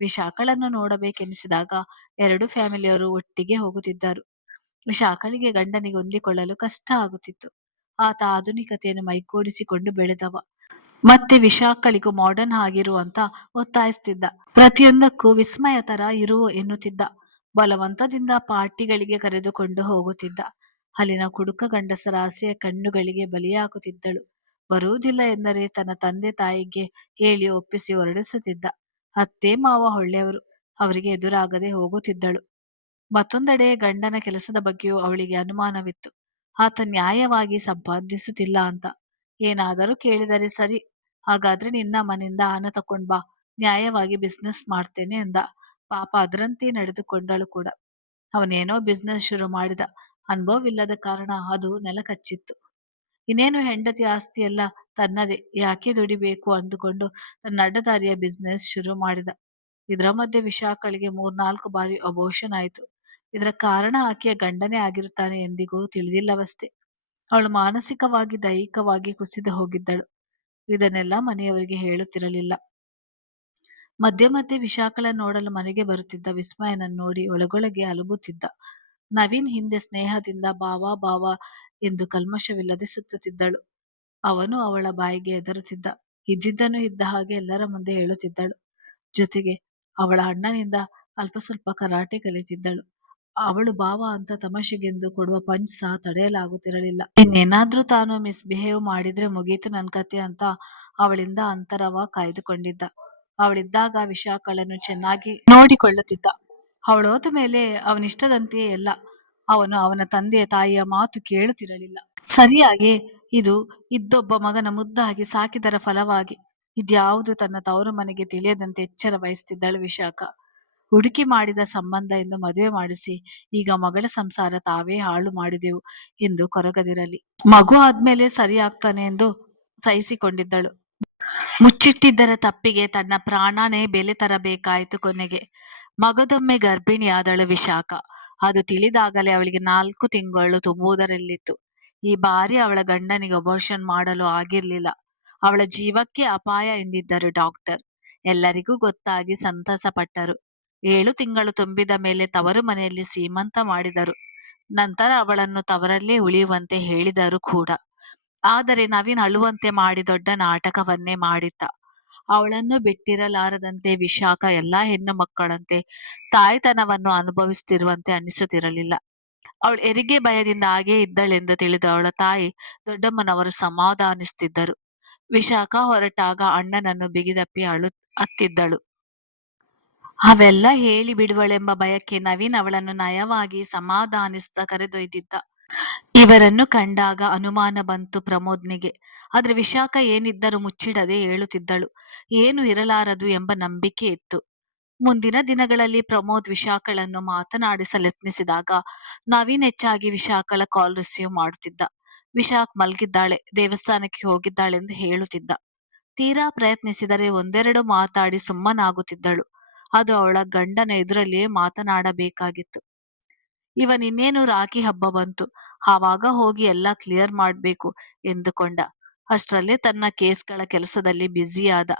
ವಿಶಾಖಳನ್ನು ನೋಡಬೇಕೆನಿಸಿದಾಗ ಎರಡು ಫ್ಯಾಮಿಲಿಯವರು ಒಟ್ಟಿಗೆ ಹೋಗುತ್ತಿದ್ದರು. ವಿಶಾಖಳಿಗೆ ಗಂಡನಿಗೆ ಹೊಂದಿಕೊಳ್ಳಲು ಕಷ್ಟ ಆಗುತ್ತಿತ್ತು. ಆತ ಆಧುನಿಕತೆಯನ್ನು ಮೈಗೂಡಿಸಿಕೊಂಡು ಬೆಳೆದವ. ಮತ್ತೆ ವಿಶಾಖಳಿಗೂ ಮಾಡರ್ನ್ ಆಗಿರು ಅಂತ ಒತ್ತಾಯಿಸ್ತಿದ್ದ. ಪ್ರತಿಯೊಂದಕ್ಕೂ ವಿಸ್ಮಯ ತರ ಇರು ಎನ್ನುತ್ತಿದ್ದ. ಬಲವಂತದಿಂದ ಪಾರ್ಟಿಗಳಿಗೆ ಕರೆದುಕೊಂಡು ಹೋಗುತ್ತಿದ್ದ. ಅಲ್ಲಿನ ಕುಡುಕ ಗಂಡಸರ ಆಸೆಯ ಕಣ್ಣುಗಳಿಗೆ ಬಲಿಯಾಗುತ್ತಿದ್ದಳು. ಬರುವುದಿಲ್ಲ ಎಂದರೆ ತನ್ನ ತಂದೆ ತಾಯಿಗೆ ಹೇಳಿ ಒಪ್ಪಿಸಿ ಹೊರಡಿಸುತ್ತಿದ್ದ. ಅತ್ತೆ ಮಾವ ಒಳ್ಳೆಯವರು, ಅವರಿಗೆ ಎದುರಾಗದೆ ಹೋಗುತ್ತಿದ್ದಳು. ಮತ್ತೊಂದೆಡೆ ಗಂಡನ ಕೆಲಸದ ಬಗ್ಗೆಯೂ ಅವಳಿಗೆ ಅನುಮಾನವಿತ್ತು. ಆತ ನ್ಯಾಯವಾಗಿ ಸಂಪಾದಿಸುತ್ತಿಲ್ಲ ಅಂತ. ಏನಾದರೂ ಕೇಳಿದರೆ ಸರಿ, ಹಾಗಾದ್ರೆ ನಿನ್ನ ಮನೆಯಿಂದ ಹಣ ತಕೊಂಡ್ ಬಾ, ನ್ಯಾಯವಾಗಿ ಬಿಸ್ನೆಸ್ ಮಾಡ್ತೇನೆ ಎಂದ. ಪಾಪ ಅದರಂತೆ ನಡೆದುಕೊಂಡಳು ಕೂಡ. ಅವನೇನೋ ಬಿಸ್ನೆಸ್ ಶುರು ಮಾಡಿದ. ಅನುಭವವಿಲ್ಲದ ಕಾರಣ ಅದು ನೆಲ ಕಚ್ಚಿತ್ತು. ಇನ್ನೇನು ಹೆಂಡತಿ ಆಸ್ತಿ ಎಲ್ಲ ತನ್ನದೇ, ಯಾಕೆ ದುಡಿಬೇಕು ಅಂದುಕೊಂಡು ತನ್ನ ಅಡ್ಡದಾರಿಯ ಬಿಸ್ನೆಸ್ ಶುರು ಮಾಡಿದ. ಇದರ ಮಧ್ಯೆ ವಿಶಾಖಳಿಗೆ 3-4 ಬಾರಿ ಅಬೋಷನ್ ಆಯಿತು. ಇದರ ಕಾರಣ ಆಕೆಯ ಗಂಡನೇ ಆಗಿರುತ್ತಾನೆ ಎಂದಿಗೂ ತಿಳಿದಿಲ್ಲವಷ್ಟೇ. ಅವಳು ಮಾನಸಿಕವಾಗಿ ದೈಹಿಕವಾಗಿ ಕುಸಿದು ಹೋಗಿದ್ದಳು. ಇದನ್ನೆಲ್ಲ ಮನೆಯವರಿಗೆ ಹೇಳುತ್ತಿರಲಿಲ್ಲ. ಮಧ್ಯೆ ಮಧ್ಯೆ ವಿಶಾಖಳ ನೋಡಲು ಮನೆಗೆ ಬರುತ್ತಿದ್ದ ವಿಸ್ಮಯನನ್ನು ನೋಡಿ ಒಳಗೊಳಗೆ ಅಲುಬುತ್ತಿದ್ದ. ನವೀನ್ ಹಿಂದೆ ಸ್ನೇಹದಿಂದ ಬಾವಾ ಬಾವಾ ಎಂದು ಕಲ್ಮಶವಿಲ್ಲದೆ ಸುತ್ತುತ್ತಿದ್ದಳು. ಅವನು ಅವಳ ಬಾಯಿಗೆ ಹೆದರುತ್ತಿದ್ದ. ಇದ್ದಿದ್ದನ್ನು ಇದ್ದ ಹಾಗೆ ಎಲ್ಲರ ಮುಂದೆ ಹೇಳುತ್ತಿದ್ದಳು. ಜೊತೆಗೆ ಅವಳ ಅಣ್ಣನಿಂದ ಅಲ್ಪ ಸ್ವಲ್ಪ ಕರಾಟೆ ಕಲಿತಿದ್ದಳು. ಅವಳು ಭಾವ ಅಂತ ತಮಾಷೆಗೆಂದು ಕೊಡುವ ಪಂಚ್ ಸಹ ತಡೆಯಲಾಗುತ್ತಿರಲಿಲ್ಲ. ಇನ್ನೇನಾದ್ರೂ ತಾನು ಮಿಸ್ಬಿಹೇವ್ ಮಾಡಿದ್ರೆ ಮುಗೀತು ನನ್ ಕತೆ ಅಂತ ಅವಳಿಂದ ಅಂತರವ ಕಾಯ್ದುಕೊಂಡಿದ್ದ. ಅವಳಿದ್ದಾಗ ವಿಶಾಖಳನ್ನು ಚೆನ್ನಾಗಿ ನೋಡಿಕೊಳ್ಳುತ್ತಿದ್ದ. ಅವಳೋದ ಮೇಲೆ ಅವನಿಷ್ಟದಂತೆಯೇ ಎಲ್ಲ. ಅವನು ಅವನ ತಂದೆಯ ತಾಯಿಯ ಮಾತು ಕೇಳುತ್ತಿರಲಿಲ್ಲ. ಸರಿಯಾಗಿ ಇದು ಇದ್ದೊಬ್ಬ ಮಗನ ಮುದ್ದಾಗಿ ಸಾಕಿದರ ಫಲವಾಗಿ ಇದ್ಯಾವುದು ತನ್ನ ತವರು ಮನೆಗೆ ತಿಳಿಯದಂತೆ ಎಚ್ಚರ ವಹಿಸುತ್ತಿದ್ದಳು ವಿಶಾಖ. ಹುಡುಕಿ ಮಾಡಿದ ಸಂಬಂಧ ಎಂದು ಮದುವೆ ಮಾಡಿಸಿ ಈಗ ಮಗಳ ಸಂಸಾರ ತಾವೇ ಹಾಳು ಮಾಡಿದೆವು ಎಂದು ಕೊರಗದಿರಲಿ. ಮಗು ಆದ್ಮೇಲೆ ಸರಿ ಆಗ್ತಾನೆ ಎಂದು ಸಹಿಸಿಕೊಂಡಿದ್ದಳು. ಮುಚ್ಚಿಟ್ಟಿದ್ದರ ತಪ್ಪಿಗೆ ತನ್ನ ಪ್ರಾಣನೇ ಬೆಲೆ ತರಬೇಕಾಯಿತು ಕೊನೆಗೆ. ಮಗದೊಮ್ಮೆ ಗರ್ಭಿಣಿಯಾದಳು ವಿಶಾಖ. ಅದು ತಿಳಿದಾಗಲೇ ಅವಳಿಗೆ 4 ತಿಂಗಳು ತುಂಬುವುದರಲ್ಲಿತ್ತು. ಈ ಬಾರಿ ಅವಳ ಗಂಡನಿಗೆ ಅಬೋರ್ಷನ್ ಮಾಡಲು ಆಗಿರ್ಲಿಲ್ಲ. ಅವಳ ಜೀವಕ್ಕೆ ಅಪಾಯ ಎಂದಿದ್ದರು ಡಾಕ್ಟರ್. ಎಲ್ಲರಿಗೂ ಗೊತ್ತಾಗಿ ಸಂತಸ ಪಟ್ಟರು. 7 ತಿಂಗಳು ತುಂಬಿದ ಮೇಲೆ ತವರು ಮನೆಯಲ್ಲಿ ಸೀಮಂತ ಮಾಡಿದರು. ನಂತರ ಅವಳನ್ನು ತವರಲ್ಲೇ ಉಳಿಯುವಂತೆ ಹೇಳಿದರು ಕೂಡ. ಆದರೆ ನವೀನ್ ಅಳುವಂತೆ ಮಾಡಿ ದೊಡ್ಡ ನಾಟಕವನ್ನೇ ಮಾಡಿದ್ದ. ಅವಳನ್ನು ಬಿಟ್ಟಿರಲಾರದಂತೆ ವಿಶಾಖ ಎಲ್ಲಾ ಹೆಣ್ಣು ಮಕ್ಕಳಂತೆ ತಾಯ್ತನವನ್ನು ಅನುಭವಿಸುತ್ತಿರುವಂತೆ ಅನಿಸುತ್ತಿರಲಿಲ್ಲ. ಅವಳು ಹೆರಿಗೆ ಭಯದಿಂದ ಹಾಗೇ ಇದ್ದಳೆಂದು ತಿಳಿದು ಅವಳ ತಾಯಿ ದೊಡ್ಡಮ್ಮನವರು ಸಮಾಧಾನಿಸುತ್ತಿದ್ದರು. ವಿಶಾಖ ಹೊರಟಾಗ ಅಣ್ಣನನ್ನು ಬಿಗಿದಪ್ಪಿ ಅತ್ತಿದ್ದಳು. ಅವೆಲ್ಲ ಹೇಳಿ ಬಿಡುವಳೆಂಬ ಭಯಕ್ಕೆ ನವೀನ್ ಅವಳನ್ನು ನಯವಾಗಿ ಸಮಾಧಾನಿಸುತ್ತಾ ಕರೆದೊಯ್ದಿದ್ದ. ಇವರನ್ನು ಕಂಡಾಗ ಅನುಮಾನ ಬಂತು ಪ್ರಮೋದ್ನಿಗೆ. ಆದ್ರೆ ವಿಶಾಖ ಏನಿದ್ದರೂ ಮುಚ್ಚಿಡದೆ ಹೇಳುತ್ತಿದ್ದಳು. ಏನು ಇರಲಾರದು ಎಂಬ ನಂಬಿಕೆ ಇತ್ತು. ಮುಂದಿನ ದಿನಗಳಲ್ಲಿ ಪ್ರಮೋದ್ ವಿಶಾಖಳನ್ನು ಮಾತನಾಡಿಸಲೆತ್ನಿಸಿದಾಗ ನವೀನ್ ಹೆಚ್ಚಾಗಿ ವಿಶಾಖಳ ಕಾಲ್ ರಿಸೀವ್ ಮಾಡುತ್ತಿದ್ದ. ವಿಶಾಖ್ ಮಲಗಿದ್ದಾಳೆ, ದೇವಸ್ಥಾನಕ್ಕೆ ಹೋಗಿದ್ದಾಳೆಂದು ಹೇಳುತ್ತಿದ್ದ. ತೀರಾ ಪ್ರಯತ್ನಿಸಿದರೆ ಒಂದೆರಡು ಮಾತಾಡಿ ಸುಮ್ಮನಾಗುತ್ತಿದ್ದಳು. ಅದು ಅವಳ ಗಂಡನ ಎದುರಲ್ಲಿಯೇ ಮಾತನಾಡಬೇಕಾಗಿತ್ತು. ಇವನಿನ್ನೇನು ರಾಖಿ ಹಬ್ಬ ಬಂತು, ಆವಾಗ ಹೋಗಿ ಎಲ್ಲ ಕ್ಲಿಯರ್ ಮಾಡ್ಬೇಕು ಎಂದುಕೊಂಡ. ಅಷ್ಟರಲ್ಲೇ ತನ್ನ ಕೇಸ್‌ಗಳ ಕೆಲಸದಲ್ಲಿ ಬ್ಯುಸಿಯಾದ.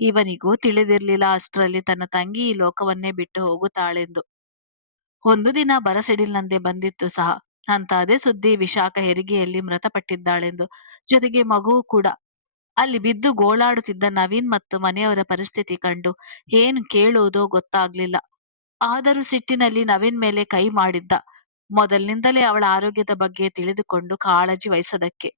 ಇವನಿಗೂ ತಿಳಿದಿರ್ಲಿಲ್ಲ ಅಷ್ಟರಲ್ಲಿ ತನ್ನ ತಂಗಿ ಈ ಲೋಕವನ್ನೇ ಬಿಟ್ಟು ಹೋಗುತ್ತಾಳೆಂದು. ಒಂದು ದಿನ ಬರಸಿಡಿಲಿನಂತೆ ಬಂದಿತ್ತು ಸಹ. ಅಂತ ಅದೇ ಸುದ್ದಿ ವಿಶಾಖ ಹೆರಿಗೆಯಲ್ಲಿ ಮೃತಪಟ್ಟಿದ್ದಾಳೆಂದು. ಜೊತೆಗೆ ಮಗುವು ಕೂಡ. ಅಲ್ಲಿ ಬಿದ್ದು ಗೋಳಾಡುತ್ತಿದ್ದ ನವೀನ್ ಮತ್ತು ಮನೆಯವರ ಪರಿಸ್ಥಿತಿ ಕಂಡು ಏನು ಕೇಳುವುದೋ ಗೊತ್ತಾಗ್ಲಿಲ್ಲ. ಆದರೂ ಸಿಟ್ಟಿನಲ್ಲಿ ನವೀನ್ ಮೇಲೆ ಕೈ ಮಾಡಿದ್ದ. ಮೊದಲಿನಿಂದಲೇ ಅವಳ ಆರೋಗ್ಯದ ಬಗ್ಗೆ ತಿಳಿದುಕೊಂಡು ಕಾಳಜಿ ವಹಿಸದಕ್ಕೆ.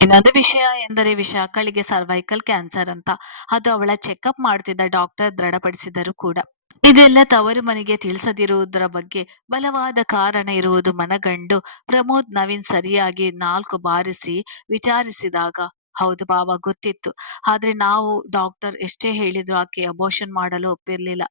ಇನ್ನೊಂದು ವಿಷಯ ಎಂದರೆ ವಿಶಾಖಳಿಗೆ ಸರ್ವೈಕಲ್ ಕ್ಯಾನ್ಸರ್ ಅಂತ. ಅದು ಅವಳ ಚೆಕಪ್ ಮಾಡ್ತಿದ್ದ ಡಾಕ್ಟರ್ ದೃಢಪಡಿಸಿದರು ಕೂಡ. ಇದೆಲ್ಲ ತವರು ಮನೆಗೆ ತಿಳಿಸದಿರುವುದರ ಬಗ್ಗೆ ಬಲವಾದ ಕಾರಣ ಇರುವುದು ಮನಗಂಡು ಪ್ರಮೋದ್ ನವೀನ್ ಸರಿಯಾಗಿ 4 ಬಾರಿಸಿ ವಿಚಾರಿಸಿದಾಗ, ಹೌದು ಬಾವ ಗೊತ್ತಿತ್ತು. ಆದ್ರೆ ನಾವು ಡಾಕ್ಟರ್ ಎಷ್ಟೇ ಹೇಳಿದ್ರು ಆಕೆ ಅಬೋರ್ಷನ್ ಮಾಡಲು ಒಪ್ಪಿರ್ಲಿಲ್ಲ.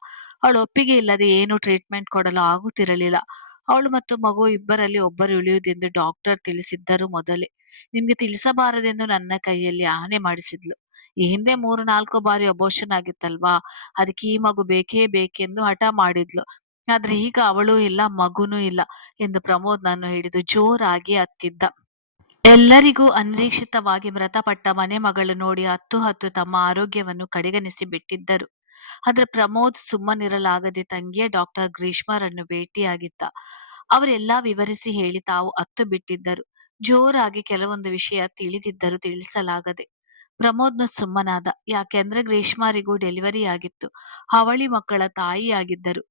ಅವಳ ಒಪ್ಪಿಗೆ ಇಲ್ಲದೆ ಏನು ಟ್ರೀಟ್ಮೆಂಟ್ ಕೊಡಲು ಆಗುತ್ತಿರಲಿಲ್ಲ. ಅವಳು ಮತ್ತು ಮಗು ಇಬ್ಬರಲ್ಲಿ ಒಬ್ಬರು ಉಳಿಯುವುದೆಂದು ಡಾಕ್ಟರ್ ತಿಳಿಸಿದ್ದರು ಮೊದಲೇ. ನಿಮ್ಗೆ ತಿಳಿಸಬಾರದೆಂದು ನನ್ನ ಕೈಯಲ್ಲಿ ಆಣೆ ಮಾಡಿಸಿದ್ಲು. ಈ ಹಿಂದೆ 3-4 ಬಾರಿ ಅಬೋರ್ಷನ್ ಆಗಿತ್ತಲ್ವಾ, ಅದಕ್ಕೆ ಈ ಮಗು ಬೇಕೇ ಬೇಕೆಂದು ಹಠ ಮಾಡಿದ್ಲು. ಆದ್ರೆ ಈಗ ಅವಳೂ ಇಲ್ಲ, ಮಗುನೂ ಇಲ್ಲ ಎಂದು ಪ್ರಮೋದ್‌ನನ್ನು ಹಿಡಿದು ಜೋರಾಗಿ ಅತ್ತಿದ್ದ. ಎಲ್ಲರಿಗೂ ಅನಿರೀಕ್ಷಿತವಾಗಿ ಮೃತಪಟ್ಟ ಮನೆ ಮಗಳು ನೋಡಿ ಹತ್ತು ಹತ್ತು ತಮ್ಮ ಆರೋಗ್ಯವನ್ನು ಕಡೆಗಣಿಸಿ ಬಿಟ್ಟಿದ್ದರು. ಆದ್ರೆ ಪ್ರಮೋದ್ ಸುಮ್ಮನಿರಲಾಗದೆ ತಂಗಿಯ ಡಾಕ್ಟರ್ ಗ್ರೀಷ್ಮರನ್ನು ಭೇಟಿಯಾಗಿದ್ದ. ಅವರೆಲ್ಲಾ ವಿವರಿಸಿ ಹೇಳಿ ತಾವು ಅತ್ತು ಬಿಟ್ಟಿದ್ದರು. ಜೋರಾಗಿ ಕೆಲವೊಂದು ವಿಷಯ ತಿಳಿದಿದ್ದರೂ ತಿಳಿಸಲಾಗದೆ. ಪ್ರಮೋದ್‌ನು ಸುಮ್ಮನಾದ. ಯಾಕೆಂದ್ರೆ ಗ್ರೀಷ್ಮರಿಗೂ ಡೆಲಿವರಿ ಆಗಿತ್ತು. ಅವಳಿ ಮಕ್ಕಳ ತಾಯಿಯಾಗಿದ್ದರು.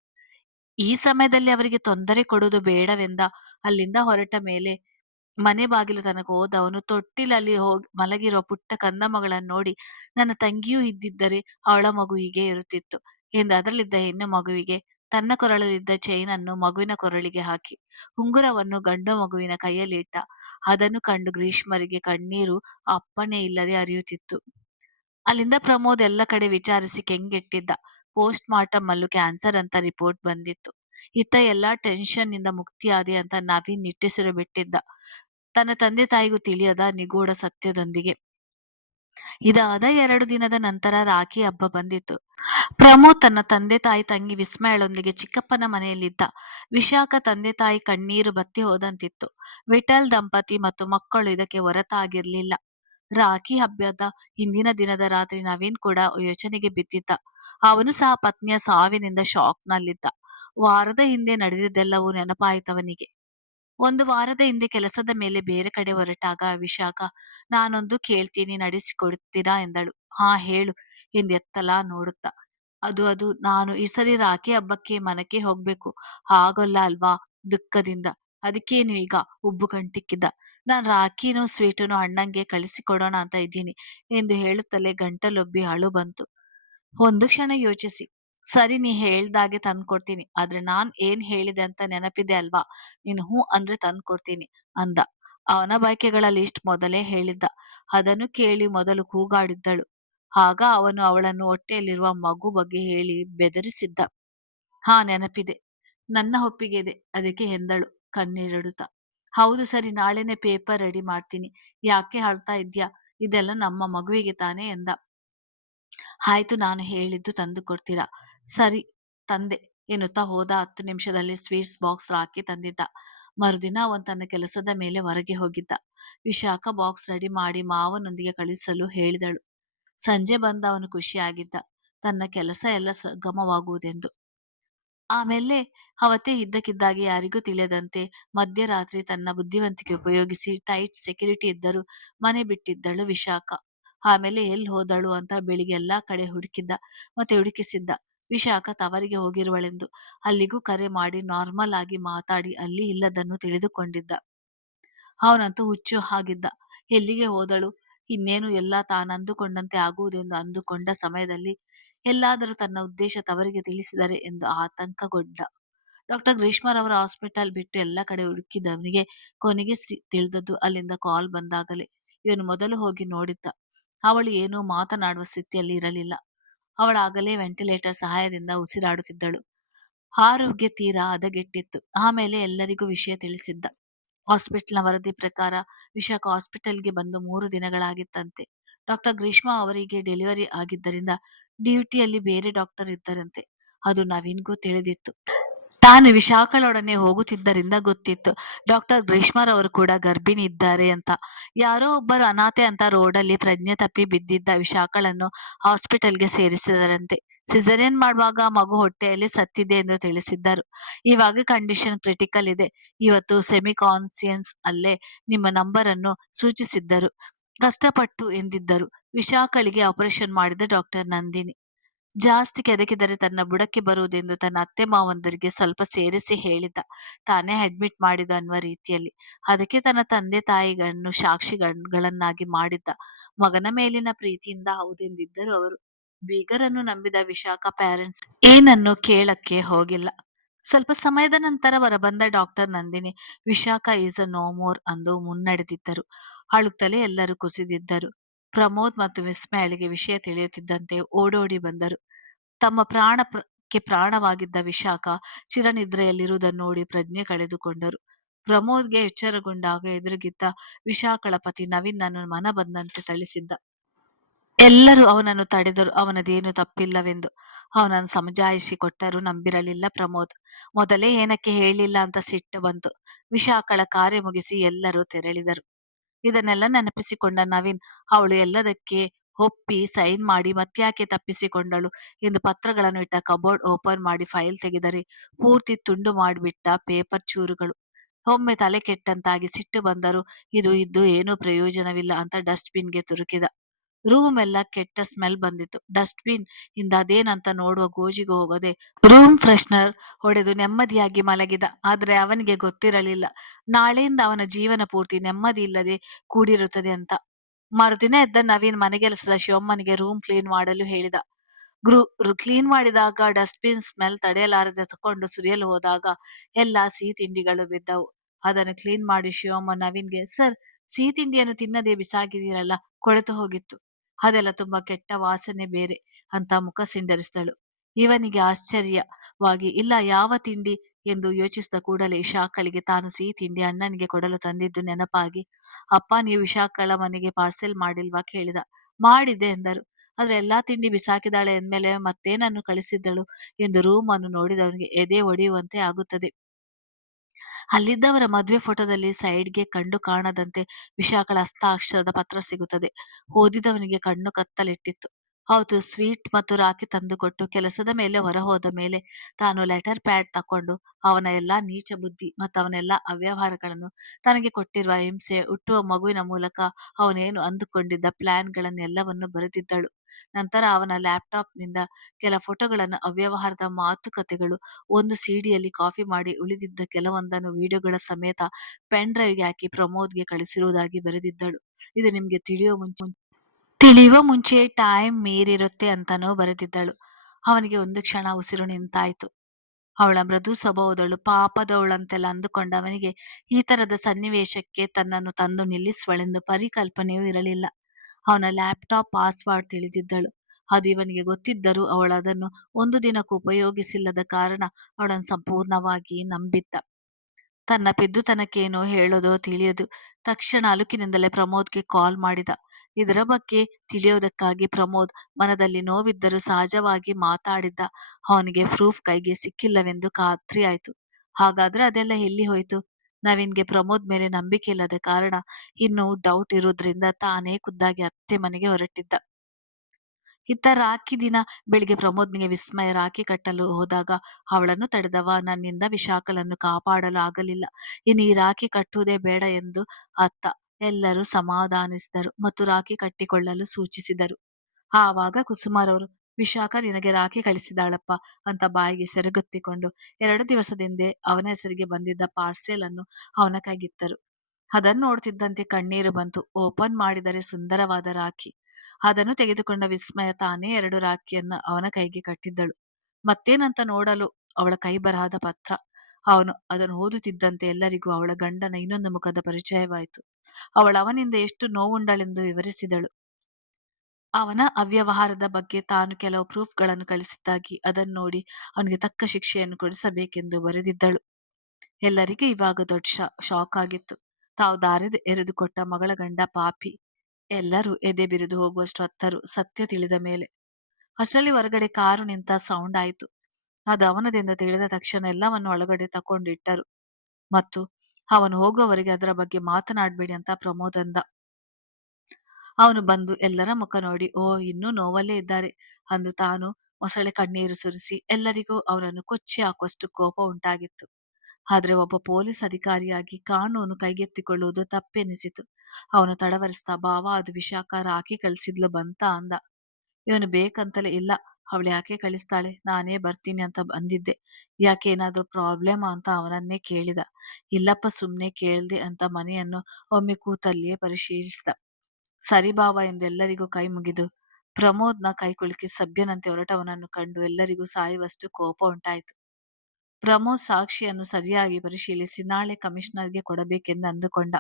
ಈ ಸಮಯದಲ್ಲಿ ಅವರಿಗೆ ತೊಂದರೆ ಕೊಡುವುದು ಬೇಡವೆಂದ ಅಲ್ಲಿಂದ ಹೊರಟ ಮೇಲೆ ಮನೆ ಬಾಗಿಲು ತನಕ ಹೋದವನು ತೊಟ್ಟಿಲಲ್ಲಿ ಮಲಗಿರುವ ಪುಟ್ಟ ಕಂದಮ್ಮಗಳನ್ನು ನೋಡಿ, ನನ್ನ ತಂಗಿಯೂ ಇದ್ದಿದ್ದರೆ ಅವಳ ಮಗು ಹೀಗೆ ಇರುತ್ತಿತ್ತು ಎಂದು ಅದರಲ್ಲಿದ್ದ ಹೆಣ್ಣು ಮಗುವಿಗೆ ತನ್ನ ಕೊರಳಲ್ಲಿದ್ದ ಚೈನನ್ನು ಮಗುವಿನ ಕೊರಳಿಗೆ ಹಾಕಿ ಉಂಗುರವನ್ನು ಗಂಡು ಮಗುವಿನ ಕೈಯಲ್ಲಿ ಇಟ್ಟ. ಅದನ್ನು ಕಂಡು ಗ್ರೀಷ್ಮರಿಗೆ ಕಣ್ಣೀರು ಅಪ್ಪನೇ ಇಲ್ಲದೆ ಹರಿಯುತ್ತಿತ್ತು. ಅಲ್ಲಿಂದ ಪ್ರಮೋದ್ ಎಲ್ಲ ಕಡೆ ವಿಚಾರಿಸಿ ಕೆಂಗೆಟ್ಟಿದ್ದ. ಪೋಸ್ಟ್ ಮಾರ್ಟಮ್ ಅಲ್ಲೂ ಕ್ಯಾನ್ಸರ್ ಅಂತ ರಿಪೋರ್ಟ್ ಬಂದಿತ್ತು. ಇತ್ತ ಎಲ್ಲಾ ಟೆನ್ಷನ್ ನಿಂದ ಮುಕ್ತಿಯಾದೆ ಅಂತ ನವೀನ್ ನಿಟ್ಟುಸಿರು ಬಿಟ್ಟಿದ್ದ. ತನ್ನ ತಂದೆ ತಾಯಿಗೂ ತಿಳಿಯದ ನಿಗೂಢ ಸತ್ಯದೊಂದಿಗೆ. ಇದಾದ 2 ದಿನದ ನಂತರ ರಾಖಿ ಹಬ್ಬ ಬಂದಿತ್ತು. ಪ್ರಮೋದ್ ತನ್ನ ತಂದೆ ತಾಯಿ ತಂಗಿ ವಿಸ್ಮಯಳೊಂದಿಗೆ ಚಿಕ್ಕಪ್ಪನ ಮನೆಯಲ್ಲಿದ್ದ. ವಿಶಾಖ ತಂದೆ ತಾಯಿ ಕಣ್ಣೀರು ಬತ್ತಿ ಹೋದಂತಿತ್ತು. ವಿಠಲ್ ದಂಪತಿ ಮತ್ತು ಮಕ್ಕಳು ಇದಕ್ಕೆ ಹೊರತಾಗಿರ್ಲಿಲ್ಲ. ರಾಖಿ ಹಬ್ಬದ ಹಿಂದಿನ ದಿನದ ರಾತ್ರಿ ನವೀನ್ ಕೂಡ ಯೋಚನೆಗೆ ಬಿದ್ದಿದ್ದ. ಅವನು ಸಹ ಪತ್ನಿಯ ಸಾವಿನಿಂದ ಶಾಕ್‌ನಲ್ಲಿದ್ದ. ವಾರದ ಹಿಂದೆ ನಡೆದಿದ್ದೆಲ್ಲವೂ ನೆನಪಾಯಿತವನಿಗೆ. 1 ವಾರದ ಹಿಂದೆ ಕೆಲಸದ ಮೇಲೆ ಬೇರೆ ಕಡೆ ಹೊರಟಾಗ ವಿಶಾಖ, ನಾನೊಂದು ಕೇಳ್ತೀನಿ ನಡೆಸಿಕೊಡ್ತೀರಾ ಎಂದಳು. ಹಾ ಹೇಳು ಎಂದು ಎತ್ತಲ ನೋಡುತ್ತಾ. ಅದು ನಾನು ಈ ಸರಿ ರಾಖಿ ಹಬ್ಬಕ್ಕೆ ಮನೆಗೆ ಹೋಗ್ಬೇಕು. ಆಗೋಲ್ಲ ಅಲ್ವಾ ದುಃಖದಿಂದ. ಅದಕ್ಕೇನು ಈಗ ಉಬ್ಬು ಗಂಟಿಕ್ಕಿದ್ದ. ನಾನ್ ರಾಖಿನೂ ಸ್ವೀಟುನು ಅಣ್ಣಂಗೆ ಕಳಿಸಿಕೊಡೋಣ ಅಂತ ಇದ್ದೀನಿ ಎಂದು ಹೇಳುತ್ತಲೇ ಗಂಟಲೊಬ್ಬಿ ಅಳು ಬಂತು. ಒಂದು ಕ್ಷಣ ಯೋಚಿಸಿ, ಸರಿ ನೀ ಹೇಳ್ದಾಗೆ ತಂದ್ಕೊಡ್ತೀನಿ. ಆದ್ರೆ ನಾನ್ ಏನ್ ಹೇಳಿದೆ ಅಂತ ನೆನಪಿದೆ ಅಲ್ವಾ? ನೀನು ಹ್ಞೂ ಅಂದ್ರೆ ತಂದ್ಕೊಡ್ತೀನಿ ಅಂದ. ಅವನ ಬಯಕೆಗಳ ಲಿಸ್ಟ್ ಮೊದಲೇ ಹೇಳಿದ್ದ. ಅದನ್ನು ಕೇಳಿ ಮೊದಲು ಕೂಗಾಡಿದ್ದಳು. ಆಗ ಅವನು ಅವಳನ್ನು ಹೊಟ್ಟೆಯಲ್ಲಿರುವ ಮಗು ಬಗ್ಗೆ ಹೇಳಿ ಬೆದರಿಸಿದ್ದ. ಹಾ ನೆನಪಿದೆ. ನನ್ನ ಒಪ್ಪಿಗೆ ಇದೆ ಅದಕ್ಕೆ ಎಂದಳು ಕಣ್ಣೀರಿಡುತ್ತಾ. ಹೌದು ಸರಿ ನಾಳೆನೆ ಪೇಪರ್ ರೆಡಿ ಮಾಡ್ತೀನಿ. ಯಾಕೆ ಅಳ್ತಾ ಇದ್ಯಾ? ಇದೆಲ್ಲ ನಮ್ಮ ಮಗುವಿಗೆ ತಾನೇ ಎಂದ. ಆಯ್ತು ನಾನು ಹೇಳಿದ್ದು ತಂದು ಕೊಡ್ತೀರಾ? ಸರಿ ತಂದೆ ಎನ್ನುತ್ತಾ ಹೋದ. 10 ನಿಮಿಷದಲ್ಲಿ ಸ್ವೀಟ್ಸ್ ಬಾಕ್ಸ್ ರಾಕಿ ತಂದಿದ್ದ. ಮರುದಿನ ಅವನು ತನ್ನ ಕೆಲಸದ ಮೇಲೆ ಹೊರಗೆ ಹೋಗಿದ್ದ. ವಿಶಾಖ ಬಾಕ್ಸ್ ರೆಡಿ ಮಾಡಿ ಮಾವನೊಂದಿಗೆ ಕಳಿಸಲು ಹೇಳಿದಳು. ಸಂಜೆ ಬಂದ ಅವನು ಖುಷಿಯಾಗಿದ್ದ. ತನ್ನ ಕೆಲಸ ಎಲ್ಲ ಸುಗಮವಾಗುವುದೆಂದು. ಆಮೇಲೆ ಅವತ್ತೇ ಇದ್ದಕ್ಕಿದ್ದಾಗೆ ಯಾರಿಗೂ ತಿಳಿಯದಂತೆ ಮಧ್ಯರಾತ್ರಿ ತನ್ನ ಬುದ್ಧಿವಂತಿಕೆ ಉಪಯೋಗಿಸಿ ಟೈಟ್ ಸೆಕ್ಯೂರಿಟಿ ಇದ್ದರೂ ಮನೆ ಬಿಟ್ಟಿದ್ದಳು ವಿಶಾಖ. ಆಮೇಲೆ ಎಲ್ಲಿ ಹೋದಳು ಅಂತ ಬೆಳಿಗ್ಗೆ ಎಲ್ಲಾ ಕಡೆ ಹುಡುಕಿದ್ದ ಮತ್ತೆ ಹುಡುಕಿಸಿದ್ದ. ವಿಶಾಖ ತವರಿಗೆ ಹೋಗಿರುವಳೆಂದು. ಅಲ್ಲಿಗೂ ಕರೆ ಮಾಡಿ ನಾರ್ಮಲ್ ಆಗಿ ಮಾತಾಡಿ ಅಲ್ಲಿ ಇಲ್ಲದನ್ನು ತಿಳಿದುಕೊಂಡಿದ್ದ. ಅವನಂತೂ ಹುಚ್ಚು ಆಗಿದ್ದ. ಎಲ್ಲಿಗೆ ಹೋದಳು? ಇನ್ನೇನು ಎಲ್ಲ ತಾನಂದುಕೊಂಡಂತೆ ಆಗುವುದೆಂದು ಅಂದುಕೊಂಡ ಸಮಯದಲ್ಲಿ ಎಲ್ಲಾದರೂ ತನ್ನ ಉದ್ದೇಶ ತವರಿಗೆ ತಿಳಿಸಿದರೆ ಎಂದು ಆತಂಕಗೊಂಡ. ಡಾಕ್ಟರ್ ಗ್ರೀಷ್ಮರವರ ಹಾಸ್ಪಿಟಲ್ ಬಿಟ್ಟು ಎಲ್ಲ ಕಡೆ ಹುಡುಕಿದವನಿಗೆ ಕೊನೆಗೆ ತಿಳಿದದ್ದು ಅಲ್ಲಿಂದ ಕಾಲ್ ಬಂದಾಗಲೇ. ಇವನು ಮೊದಲು ಹೋಗಿ ನೋಡಿದ್ದ. ಅವಳು ಏನೂ ಮಾತನಾಡುವ ಸ್ಥಿತಿಯಲ್ಲಿ ಇರಲಿಲ್ಲ. ಅವಳಾಗಲೇ ವೆಂಟಿಲೇಟರ್ ಸಹಾಯದಿಂದ ಉಸಿರಾಡುತ್ತಿದ್ದಳು. ಆರೋಗ್ಯ ತೀರಾ ಹದಗೆಟ್ಟಿತ್ತು. ಆಮೇಲೆ ಎಲ್ಲರಿಗೂ ವಿಷಯ ತಿಳಿಸಿದ್ದ. ಹಾಸ್ಪಿಟಲ್‌ನ ವರದಿ ಪ್ರಕಾರ ವಿಶಾಖ ಹಾಸ್ಪಿಟಲ್‌ಗೆ ಬಂದು 3 ದಿನಗಳಾಗಿತ್ತಂತೆ. ಡಾಕ್ಟರ್ ಗ್ರೀಷ್ಮಾ ಅವರಿಗೆ ಡೆಲಿವರಿ ಆಗಿದ್ದರಿಂದ ಡ್ಯೂಟಿಯಲ್ಲಿ ಬೇರೆ ಡಾಕ್ಟರ್ ಇದ್ದರಂತೆ. ಅದು ನವೀನ್‌ಗೂ ತಿಳಿದಿತ್ತು. ತಾನು ವಿಶಾಖಳೊಡನೆ ಹೋಗುತ್ತಿದ್ದರಿಂದ ಗೊತ್ತಿತ್ತು. ಡಾಕ್ಟರ್ ಗ್ರೀಷ್ಮರವರು ಕೂಡ ಗರ್ಭಿಣಿ ಇದ್ದಾರೆ ಅಂತ. ಯಾರೋ ಒಬ್ಬರು ಅನಾಥೆ ಅಂತ ರೋಡಲ್ಲಿ ಪ್ರಜ್ಞೆ ತಪ್ಪಿ ಬಿದ್ದಿದ್ದ ವಿಶಾಖಳನ್ನು ಹಾಸ್ಪಿಟಲ್‌ಗೆ ಸೇರಿಸಿದರಂತೆ. ಸಿಸೇರಿಯನ್ ಮಾಡುವಾಗ ಮಗು ಹೊಟ್ಟೆಯಲ್ಲಿ ಸತ್ತಿದೆ ಎಂದು ತಿಳಿಸಿದ್ದರು. ಇವಾಗ ಕಂಡೀಷನ್ ಕ್ರಿಟಿಕಲ್ ಇದೆ. ಇವತ್ತು ಸೆಮಿ ಕಾನ್ಸಿಯಸ್ ಅಲ್ಲೇ ನಿಮ್ಮ ನಂಬರನ್ನು ಸೂಚಿಸಿದ್ದರು. ಕಷ್ಟಪಟ್ಟು ಎಂದಿದ್ದರು. ವಿಶಾಖಳಿಗೆ ಆಪರೇಷನ್ ಮಾಡಿದ ಡಾಕ್ಟರ್ ನಂದಿನಿ. ಜಾಸ್ತಿ ಕೆದಕಿದರೆ ತನ್ನ ಬುಡಕ್ಕೆ ಬರುವುದೆಂದು ತನ್ನ ಅತ್ತೆ-ಮಾವಂದಿರಿಗೆ ಸ್ವಲ್ಪ ಸೇರಿಸಿ ಹೇಳಿದ್ದ. ತಾನೇ ಅಡ್ಮಿಟ್ ಮಾಡಿದ್ದು ಅನ್ನುವ ರೀತಿಯಲ್ಲಿ. ಅದಕ್ಕೆ ತನ್ನ ತಂದೆ-ತಾಯಿಗಳನ್ನು ಸಾಕ್ಷಿಗಳನ್ನಾಗಿ ಮಾಡಿದ್ದ. ಮಗನ ಮೇಲಿನ ಪ್ರೀತಿಯಿಂದ ಹೌದೆಂದಿದ್ದರು ಅವರು. ಬೀಗರನ್ನು ನಂಬಿದ ವಿಶಾಖ ಪೇರೆಂಟ್ಸ್ ಏನನ್ನೂ ಕೇಳಕ್ಕೆ ಹೋಗಿಲ್ಲ. ಸ್ವಲ್ಪ ಸಮಯದ ನಂತರ ಹೊರಬಂದ doctor Nandini, Vishakha is a no more ಅಂದು ಮುನ್ನಡೆದಿದ್ದರು. ಅಳುತ್ತಲೇ ಎಲ್ಲರೂ ಕುಸಿದಿದ್ದರು. ಪ್ರಮೋದ್ ಮತ್ತು ವಿಸ್ಮಯಳಿಗೆ ವಿಷಯ ತಿಳಿಯುತ್ತಿದ್ದಂತೆ ಓಡೋಡಿ ಬಂದರು. ತಮ್ಮ ಪ್ರಾಣಕ್ಕೆ ಪ್ರಾಣವಾಗಿದ್ದ ವಿಶಾಖ ಚಿರನಿದ್ರೆಯಲ್ಲಿರುವುದನ್ನು ನೋಡಿ ಪ್ರಜ್ಞೆ ಕಳೆದುಕೊಂಡರು. ಪ್ರಮೋದ್‌ಗೆ ಎಚ್ಚರಗೊಂಡಾಗ ಎದುರಿಗಿದ್ದ ವಿಶಾಖಳ ಪತಿ ನವೀನನ್ನು ಮನ ಬಂದಂತೆ ಥಳಿಸಿದ್ದ. ಎಲ್ಲರೂ ಅವನನ್ನು ತಡೆದರು, ಅವನದೇನೂ ತಪ್ಪಿಲ್ಲವೆಂದು. ಅವನನ್ನು ಸಮಜಾಯಿಷಿಕೊಟ್ಟರೂ ನಂಬಿರಲಿಲ್ಲ ಪ್ರಮೋದ್. ಮೊದಲೇ ಏನಕ್ಕೆ ಹೇಳಿಲ್ಲ ಅಂತ ಸಿಟ್ಟು ಬಂತು. ವಿಶಾಖಳ ಕಾರ್ಯ ಮುಗಿಸಿ ಎಲ್ಲರೂ ತೆರಳಿದರು. ಇದನ್ನೆಲ್ಲ ನೆನಪಿಸಿಕೊಂಡ ನವೀನ್, ಅವಳು ಎಲ್ಲದಕ್ಕೆ ಒಪ್ಪಿ ಸೈನ್ ಮಾಡಿ ಮತ್ತ್ಯಾಕೆ ತಪ್ಪಿಸಿಕೊಂಡಳು ಎಂದು ಪತ್ರಗಳನ್ನು ಇಟ್ಟ ಕಬೋರ್ಡ್ ಓಪನ್ ಮಾಡಿ ಫೈಲ್ ತೆಗೆದರೆ ಪೂರ್ತಿ ತುಂಡು ಮಾಡಿಬಿಟ್ಟ ಪೇಪರ್ ಚೂರುಗಳು. ಒಮ್ಮೆ ತಲೆ ಕೆಟ್ಟಂತಾಗಿ ಸಿಟ್ಟು ಬಂದರೂ ಇದು ಇದ್ದು ಏನೂ ಪ್ರಯೋಜನವಿಲ್ಲ ಅಂತ ಡಸ್ಟ್ ಬಿನ್‌ಗೆ ತುರುಕಿದ. ರೂಮ್ ಎಲ್ಲ ಕೆಟ್ಟ ಸ್ಮೆಲ್ ಬಂದಿತ್ತು. ಡಸ್ಟ್ ಬಿನ್ ಇಂದ ಅದೇನಂತ ನೋಡುವ ಗೋಜಿಗೂ ಹೋಗದೆ ರೂಮ್ ಫ್ರೆಶ್ನರ್ ಹೊಡೆದು ನೆಮ್ಮದಿಯಾಗಿ ಮಲಗಿದ. ಆದರೆ ಅವನಿಗೆ ಗೊತ್ತಿರಲಿಲ್ಲ ನಾಳೆಯಿಂದ ಅವನ ಜೀವನ ಪೂರ್ತಿ ನೆಮ್ಮದಿ ಇಲ್ಲದೆ ಕೂಡಿರುತ್ತದೆ ಅಂತ. ಮರುದಿನ ಎದ್ದ ನವೀನ್ ಮನೆಗೆಲಸದ ಶಿವಮ್ಮನಿಗೆ ರೂಮ್ ಕ್ಲೀನ್ ಮಾಡಲು ಹೇಳಿದ. ಕ್ಲೀನ್ ಮಾಡಿದಾಗ ಡಸ್ಟ್ ಬಿನ್ ಸ್ಮೆಲ್ ತಡೆಯಲಾರದೆ ತಕೊಂಡು ಸುರಿಯಲು ಹೋದಾಗ ಎಲ್ಲ ಸಿಹಿ ತಿಂಡಿಗಳು ಬಿದ್ದವು. ಅದನ್ನು ಕ್ಲೀನ್ ಮಾಡಿ ಶಿವಮ್ಮ ನವೀನ್ಗೆ, ಸರ್, ಸಿಹಿ ತಿಂಡಿಯನ್ನು ತಿನ್ನದೆ ಬಿಸಾಕಿದಿರಲ್ಲ, ಕೊಳೆತು ಹೋಗಿತ್ತು. ಅದೆಲ್ಲ ತುಂಬಾ ಕೆಟ್ಟ ವಾಸನೆ ಬೇರೆ ಅಂತ ಮುಖ ಸಿಂಡರಿಸಿದಳು. ಇವನಿಗೆ ಆಶ್ಚರ್ಯವಾಗಿ ಇಲ್ಲ ಯಾವ ತಿಂಡಿ ಎಂದು ಯೋಚಿಸಿದ ಕೂಡಲೇ ವಿಶಾಖಳಿಗೆ ತಾನು ಸಿಹಿ ತಿಂಡಿ ಅಣ್ಣನಿಗೆ ಕೊಡಲು ತಂದಿದ್ದು ನೆನಪಾಗಿ, ಅಪ್ಪ ನೀವು ವಿಶಾಖಳ ಮನೆಗೆ ಪಾರ್ಸೆಲ್ ಮಾಡಿಲ್ವಾ ಕೇಳಿದ. ಮಾಡಿದ್ದೆ ಎಂದರು. ಆದ್ರೆ ಎಲ್ಲಾ ತಿಂಡಿ ಬಿಸಾಕಿದಾಳೆ ಎಂದ್ಮೇಲೆ ಮತ್ತೇನನ್ನು ಕಳಿಸಿದ್ದಳು ಎಂದು ರೂಮ್ ಅನ್ನು ನೋಡಿದವನಿಗೆ ಎದೆ ಒಡೆಯುವಂತೆ ಆಗುತ್ತದೆ. ಅಲ್ಲಿದ್ದವರ ಮದುವೆ ಫೋಟೋದಲ್ಲಿ ಸೈಡ್‌ಗೆ ಕಂಡು ಕಾಣದಂತೆ ವಿಶಾಖಳ ಹಸ್ತಾಕ್ಷರದ ಪತ್ರ ಸಿಗುತ್ತದೆ. ಓದಿದವನಿಗೆ ಕಣ್ಣು ಕತ್ತಲಿಟ್ಟಿತ್ತು. ಹೌದು, ಸ್ವೀಟ್ ಮತ್ತು ರಾಖಿ ತಂದುಕೊಟ್ಟು ಕೆಲಸದ ಮೇಲೆ ಹೊರಹೋದ ಮೇಲೆ ತಾನು ಲೆಟರ್ ಪ್ಯಾಡ್ ತಕೊಂಡು ಅವನ ಎಲ್ಲಾ ನೀಚ ಬುದ್ಧಿ ಮತ್ತು ಅವನ ಎಲ್ಲಾ ಅವ್ಯವಹಾರಗಳನ್ನು, ತನಗೆ ಕೊಟ್ಟಿರುವ ಹಿಂಸೆ, ಹುಟ್ಟುವ ಮಗುವಿನ ಮೂಲಕ ಅವನೇನು ಅಂದುಕೊಂಡಿದ್ದ ಪ್ಲಾನ್‌ಗಳನ್ನೆಲ್ಲವನ್ನೂ ಬರೆದಿದ್ದಳು. ನಂತರ ಅವನ ಲ್ಯಾಪ್‌ಟಾಪ್‌ನಿಂದ ಕೆಲ ಫೋಟೋಗಳನ್ನು, ಅವ್ಯವಹಾರದ ಮಾತುಕತೆಗಳು, ಒಂದು ಸಿಡಿಯಲ್ಲಿ ಕಾಪಿ ಮಾಡಿ ಉಳಿದಿದ್ದ ಕೆಲವೊಂದನ್ನು ವಿಡಿಯೋಗಳ ಸಮೇತ ಪೆನ್ ಡ್ರೈವ್‌ಗೆ ಹಾಕಿ ಪ್ರಮೋದ್‌ಗೆ ಕಳಿಸಿರುವುದಾಗಿ ಬರೆದಿದ್ದಳು. ಇದು ನಿಮ್ಗೆ ತಿಳಿಯುವ ಮುಂಚೆ ಟೈಮ್ ಮೀರಿರುತ್ತೆ ಅಂತಾನೂ ಬರೆದಿದ್ದಳು. ಅವನಿಗೆ ಒಂದು ಕ್ಷಣ ಉಸಿರು ನಿಂತಾಯ್ತು. ಅವಳ ಮೃದು ಸ್ವಭಾವದವಳು, ಪಾಪದವಳಂತೆಲ್ಲ ಅಂದುಕೊಂಡ ಅವನಿಗೆ ಈ ತರದ ಸನ್ನಿವೇಶಕ್ಕೆ ತನ್ನನ್ನು ತಂದು ನಿಲ್ಲಿಸುವಳೆಂದು ಪರಿಕಲ್ಪನೆಯೂ ಇರಲಿಲ್ಲ. ಅವನ ಲ್ಯಾಪ್‌ಟಾಪ್ ಪಾಸ್‌ವರ್ಡ್ ತಿಳಿದಿದ್ದಳು. ಅದು ಇವನಿಗೆ ಗೊತ್ತಿದ್ದರೂ ಅವಳು ಅದನ್ನು ಒಂದು ದಿನಕ್ಕೂ ಉಪಯೋಗಿಸಿಲ್ಲದ ಕಾರಣ ಅವಳನ್ನು ಸಂಪೂರ್ಣವಾಗಿ ನಂಬಿದ್ದ. ತನ್ನ ಪೆದ್ದುತನಕ್ಕೇನು ಹೇಳೋದೋ ತಿಳಿಯದು. ತಕ್ಷಣ ಅಲುಕಿನಿಂದಲೇ ಪ್ರಮೋದ್‌ಗೆ ಕಾಲ್ ಮಾಡಿದ. ಇದರ ಬಗ್ಗೆ ತಿಳಿಯೋದಕ್ಕಾಗಿ. ಪ್ರಮೋದ್ ಮನದಲ್ಲಿ ನೋವಿದ್ದರೂ ಸಹಜವಾಗಿ ಮಾತಾಡಿದ್ದ. ಅವನಿಗೆ ಪ್ರೂಫ್ ಕೈಗೆ ಸಿಕ್ಕಿಲ್ಲವೆಂದು ಖಾತ್ರಿಯಾಯ್ತು. ಹಾಗಾದ್ರೆ ಅದೆಲ್ಲ ಎಲ್ಲಿ ಹೋಯ್ತು? ನವೀನ್‌ಗೆ ಪ್ರಮೋದ್ ಮೇಲೆ ನಂಬಿಕೆ ಇಲ್ಲದ ಕಾರಣ ಇನ್ನೂ ಡೌಟ್ ಇರುವುದ್ರಿಂದ ತಾನೇ ಖುದ್ದಾಗಿ ಅತ್ತೆ ಮನೆಗೆ ಹೊರಟಿದ್ದ. ಇತ್ತ ರಾಖಿ ದಿನ ಬೆಳಿಗ್ಗೆ ಪ್ರಮೋದ್‌ನಿಗೆ ವಿಸ್ಮಯ ರಾಖಿ ಕಟ್ಟಲು ಹೋದಾಗ ಅವಳನ್ನು ತಡೆದವ. ನನ್ನಿಂದ ವಿಶಾಖಳನ್ನು ಕಾಪಾಡಲು ಆಗಲಿಲ್ಲ. ಇನ್ನು ಈ ರಾಖಿ ಕಟ್ಟುವುದೇ ಬೇಡ ಎಂದು ಅತ್ತ. ಎಲ್ಲರೂ ಸಮಾಧಾನಿಸಿದರು ಮತ್ತು ರಾಖಿ ಕಟ್ಟಿಕೊಳ್ಳಲು ಸೂಚಿಸಿದರು. ಆವಾಗ ಕುಸುಮರವರು, ವಿಶಾಖ ನಿನಗೆ ರಾಖಿ ಕಳಿಸಿದಾಳಪ್ಪ ಅಂತ ಬಾಯಿಗೆ ಸೆರಗೊತ್ತಿಕೊಂಡು 2 ದಿವಸದಿಂದೆ ಅವನ ಹೆಸರಿಗೆ ಬಂದಿದ್ದ ಪಾರ್ಸೆಲ್ ಅನ್ನು ಅವನ ಕೈಗಿತ್ತರು. ಅದನ್ನು ನೋಡ್ತಿದ್ದಂತೆ ಕಣ್ಣೀರು ಬಂತು. ಓಪನ್ ಮಾಡಿದರೆ ಸುಂದರವಾದ ರಾಖಿ. ಅದನ್ನು ತೆಗೆದುಕೊಂಡ ವಿಸ್ಮಯ ತಾನೇ 2 ರಾಖಿಯನ್ನು ಅವನ ಕೈಗೆ ಕಟ್ಟಿದ್ದಳು. ಮತ್ತೇನಂತ ನೋಡಲು ಅವಳ ಕೈಬರಹದ ಪತ್ರ. ಅವನು ಅದನ್ನು ಓದುತ್ತಿದ್ದಂತೆ ಎಲ್ಲರಿಗೂ ಅವಳ ಗಂಡನ ಇನ್ನೊಂದು ಮುಖದ ಪರಿಚಯವಾಯಿತು. ಅವಳು ಅವನಿಂದ ಎಷ್ಟು ನೋವುಂಡಳೆಂದು ವಿವರಿಸಿದಳು. ಅವನ ಅವ್ಯವಹಾರದ ಬಗ್ಗೆ ತಾನು ಕೆಲವು ಪ್ರೂಫ್‌ಗಳನ್ನು ಕಳಿಸಿದ್ದಾಗಿ, ಅದನ್ನು ನೋಡಿ ಅವನಿಗೆ ತಕ್ಕ ಶಿಕ್ಷೆಯನ್ನು ಕೊಡಿಸಬೇಕೆಂದು ಬರೆದಿದ್ದಳು. ಎಲ್ಲರಿಗೂ ಇವಾಗ ದೊಡ್ಡ ಶಾಕ್ ಆಗಿತ್ತು. ತಾವು ದಾರಿ ಎರೆದುಕೊಟ್ಟ ಮಗಳ ಗಂಡ ಪಾಪಿ. ಎಲ್ಲರೂ ಎದೆ ಬಿರಿದು ಹೋಗುವಷ್ಟು ಅತ್ತರು ಸತ್ಯ ತಿಳಿದ ಮೇಲೆ. ಅಷ್ಟರಲ್ಲಿ ಹೊರಗಡೆ ಕಾರು ನಿಂತ ಸೌಂಡ್ ಆಯ್ತು. ಅದು ಅವನದೆಂದು ತಿಳಿದ ತಕ್ಷಣ ಎಲ್ಲವನ್ನು ಒಳಗಡೆ ತಕೊಂಡಿಟ್ಟರು ಮತ್ತು ಅವನು ಹೋಗುವವರೆಗೆ ಅದರ ಬಗ್ಗೆ ಮಾತನಾಡಬೇಡಿ ಅಂತ ಪ್ರಮೋದ್ ಅಂದ. ಅವನು ಬಂದು ಎಲ್ಲರ ಮುಖ ನೋಡಿ, ಓ ಇನ್ನೂ ನೋವಲ್ಲೇ ಇದ್ದಾರೆ ಅಂದು ತಾನು ಮೊಸಳೆ ಕಣ್ಣೀರು ಸುರಿಸಿ ಎಲ್ಲರಿಗೂ ಅವನನ್ನು ಕೊಚ್ಚಿ ಹಾಕುವಷ್ಟು ಕೋಪ ಉಂಟಾಗಿತ್ತು. ಆದ್ರೆ ಒಬ್ಬ ಪೊಲೀಸ್ ಅಧಿಕಾರಿಯಾಗಿ ಕಾನೂನು ಕೈಗೆತ್ತಿಕೊಳ್ಳುವುದು ತಪ್ಪೆನಿಸಿತು. ಅವನು ತಡವರಿಸ್ತಾ, ಬಾವ ಅದು ವಿಷಾಕಾರ ಹಾಕಿ ಕಳಿಸಿದ್ಲು ಬಂತ ಅಂದ. ಇವನು ಬೇಕಂತಲೇ ಇಲ್ಲ, ಅವಳು ಯಾಕೆ ಕಳಿಸ್ತಾಳೆ, ನಾನೇ ಬರ್ತೀನಿ ಅಂತ ಅಂದಿದ್ದೆ, ಯಾಕೆ ಏನಾದ್ರೂ ಪ್ರಾಬ್ಲಮ್ ಅಂತ ಅವನನ್ನೇ ಕೇಳಿದ. ಇಲ್ಲಪ್ಪ ಸುಮ್ನೆ ಕೇಳ್ದೆ ಅಂತ ಮನೆಯನ್ನು ಒಮ್ಮೆ ಕೂತಲ್ಲಿಯೇ ಪರಿಶೀಲಿಸಿದ. ಸರಿ ಬಾವ ಎಂದು ಎಲ್ಲರಿಗೂ ಕೈ ಮುಗಿದು ಪ್ರಮೋದ್ನ ಕೈ ಕುಲುಕಿ ಸಭ್ಯನಂತೆ ಹೊರಟವನನ್ನು ಕಂಡು ಎಲ್ಲರಿಗೂ ಸಾಯುವಷ್ಟು ಕೋಪ ಉಂಟಾಯಿತು. ಪ್ರಮೋದ್ ಸಾಕ್ಷಿಯನ್ನು ಸರಿಯಾಗಿ ಪರಿಶೀಲಿಸಿ ನಾಳೆ ಕಮಿಷನರ್ಗೆ ಕೊಡಬೇಕೆಂದು ಅಂದುಕೊಂಡ.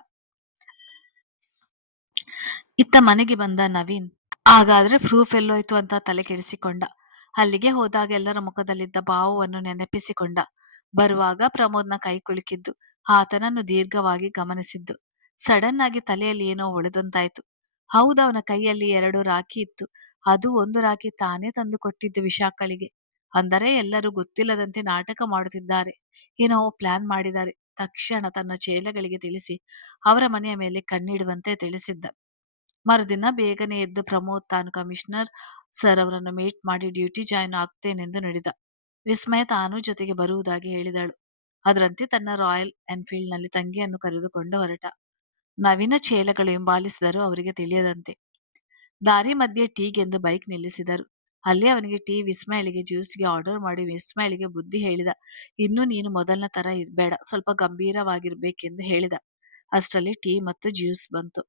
ಇತ್ತ ಮನೆಗೆ ಬಂದ ನವೀನ್, ಹಾಗಾದ್ರೆ ಪ್ರೂಫ್ ಎಲ್ಲೋಯ್ತು ಅಂತ ತಲೆ ಕೆಡಿಸಿಕೊಂಡ. ಅಲ್ಲಿಗೆ ಹೋದಾಗ ಎಲ್ಲರ ಮುಖದಲ್ಲಿದ್ದ ಭಾವವನ್ನು ನೆನಪಿಸಿಕೊಂಡ. ಬರುವಾಗ ಪ್ರಮೋದ್ನ ಕೈ ಕುಲುಕಿದ್ದು, ಆತನನ್ನು ದೀರ್ಘವಾಗಿ ಗಮನಿಸಿದ್ದು. ಸಡನ್ ಆಗಿ ತಲೆಯಲ್ಲಿ ಏನೋ ಹೊಳೆದಂತಾಯ್ತು. ಹೌದು, ಅವನ ಕೈಯಲ್ಲಿ 2 ರಾಖಿ ಇತ್ತು. ಅದು ಒಂದು ರಾಖಿ ತಾನೇ ತಂದು ಕೊಟ್ಟಿದ್ದು ವಿಶಾಖಳಿಗೆ. ಅಂದರೆ ಎಲ್ಲರೂ ಗೊತ್ತಿಲ್ಲದಂತೆ ನಾಟಕ ಮಾಡುತ್ತಿದ್ದಾರೆ, ಏನೋ ಪ್ಲಾನ್ ಮಾಡಿದ್ದಾರೆ. ತಕ್ಷಣ ತನ್ನ ಚೇಲಗಳಿಗೆ ತಿಳಿಸಿ ಅವರ ಮನೆಯ ಮೇಲೆ ಕಣ್ಣಿಡುವಂತೆ ತಿಳಿಸಿದ್ದ. ಮರುದಿನ ಬೇಗನೆ ಎದ್ದು ಪ್ರಮೋದ್ ತಾನು ಕಮಿಷನರ್ ಸರ್ ಅವರನ್ನು ಮೀಟ್ ಮಾಡಿ ಡ್ಯೂಟಿ ಜಾಯಿನ್ ಆಗ್ತೇನೆಂದು ನುಡಿದ. ವಿಸ್ಮಯ ತಾನೂ ಜೊತೆಗೆ ಬರುವುದಾಗಿ ಹೇಳಿದಳು. ಅದರಂತೆ ತನ್ನ ರಾಯಲ್ ಎನ್ಫೀಲ್ಡ್ ನಲ್ಲಿ ತಂಗಿಯನ್ನು ಕರೆದುಕೊಂಡು ಹೊರಟ. ನವೀನ ಚೇಲಗಳು ಹಿಂಬಾಲಿಸಿದರು ಅವರಿಗೆ ತಿಳಿಯದಂತೆ. ದಾರಿ ಮಧ್ಯೆ ಟೀಗೆಂದು ಬೈಕ್ ನಿಲ್ಲಿಸಿದರು. ಅಲ್ಲಿ ಅವನಿಗೆ ಟೀ, ವಿಸ್ಮಯಳಿಗೆ ಜ್ಯೂಸ್ಗೆ ಆರ್ಡರ್ ಮಾಡಿ ವಿಸ್ಮಯಳಿಗೆ ಬುದ್ಧಿ ಹೇಳಿದ. ಇನ್ನು ನೀನು ಮೊದಲನ ತರ ಇರ್ಬೇಡ, ಸ್ವಲ್ಪ ಗಂಭೀರವಾಗಿರ್ಬೇಕೆಂದು ಹೇಳಿದ. ಅಷ್ಟರಲ್ಲಿ ಟೀ ಮತ್ತು ಜ್ಯೂಸ್ ಬಂತು.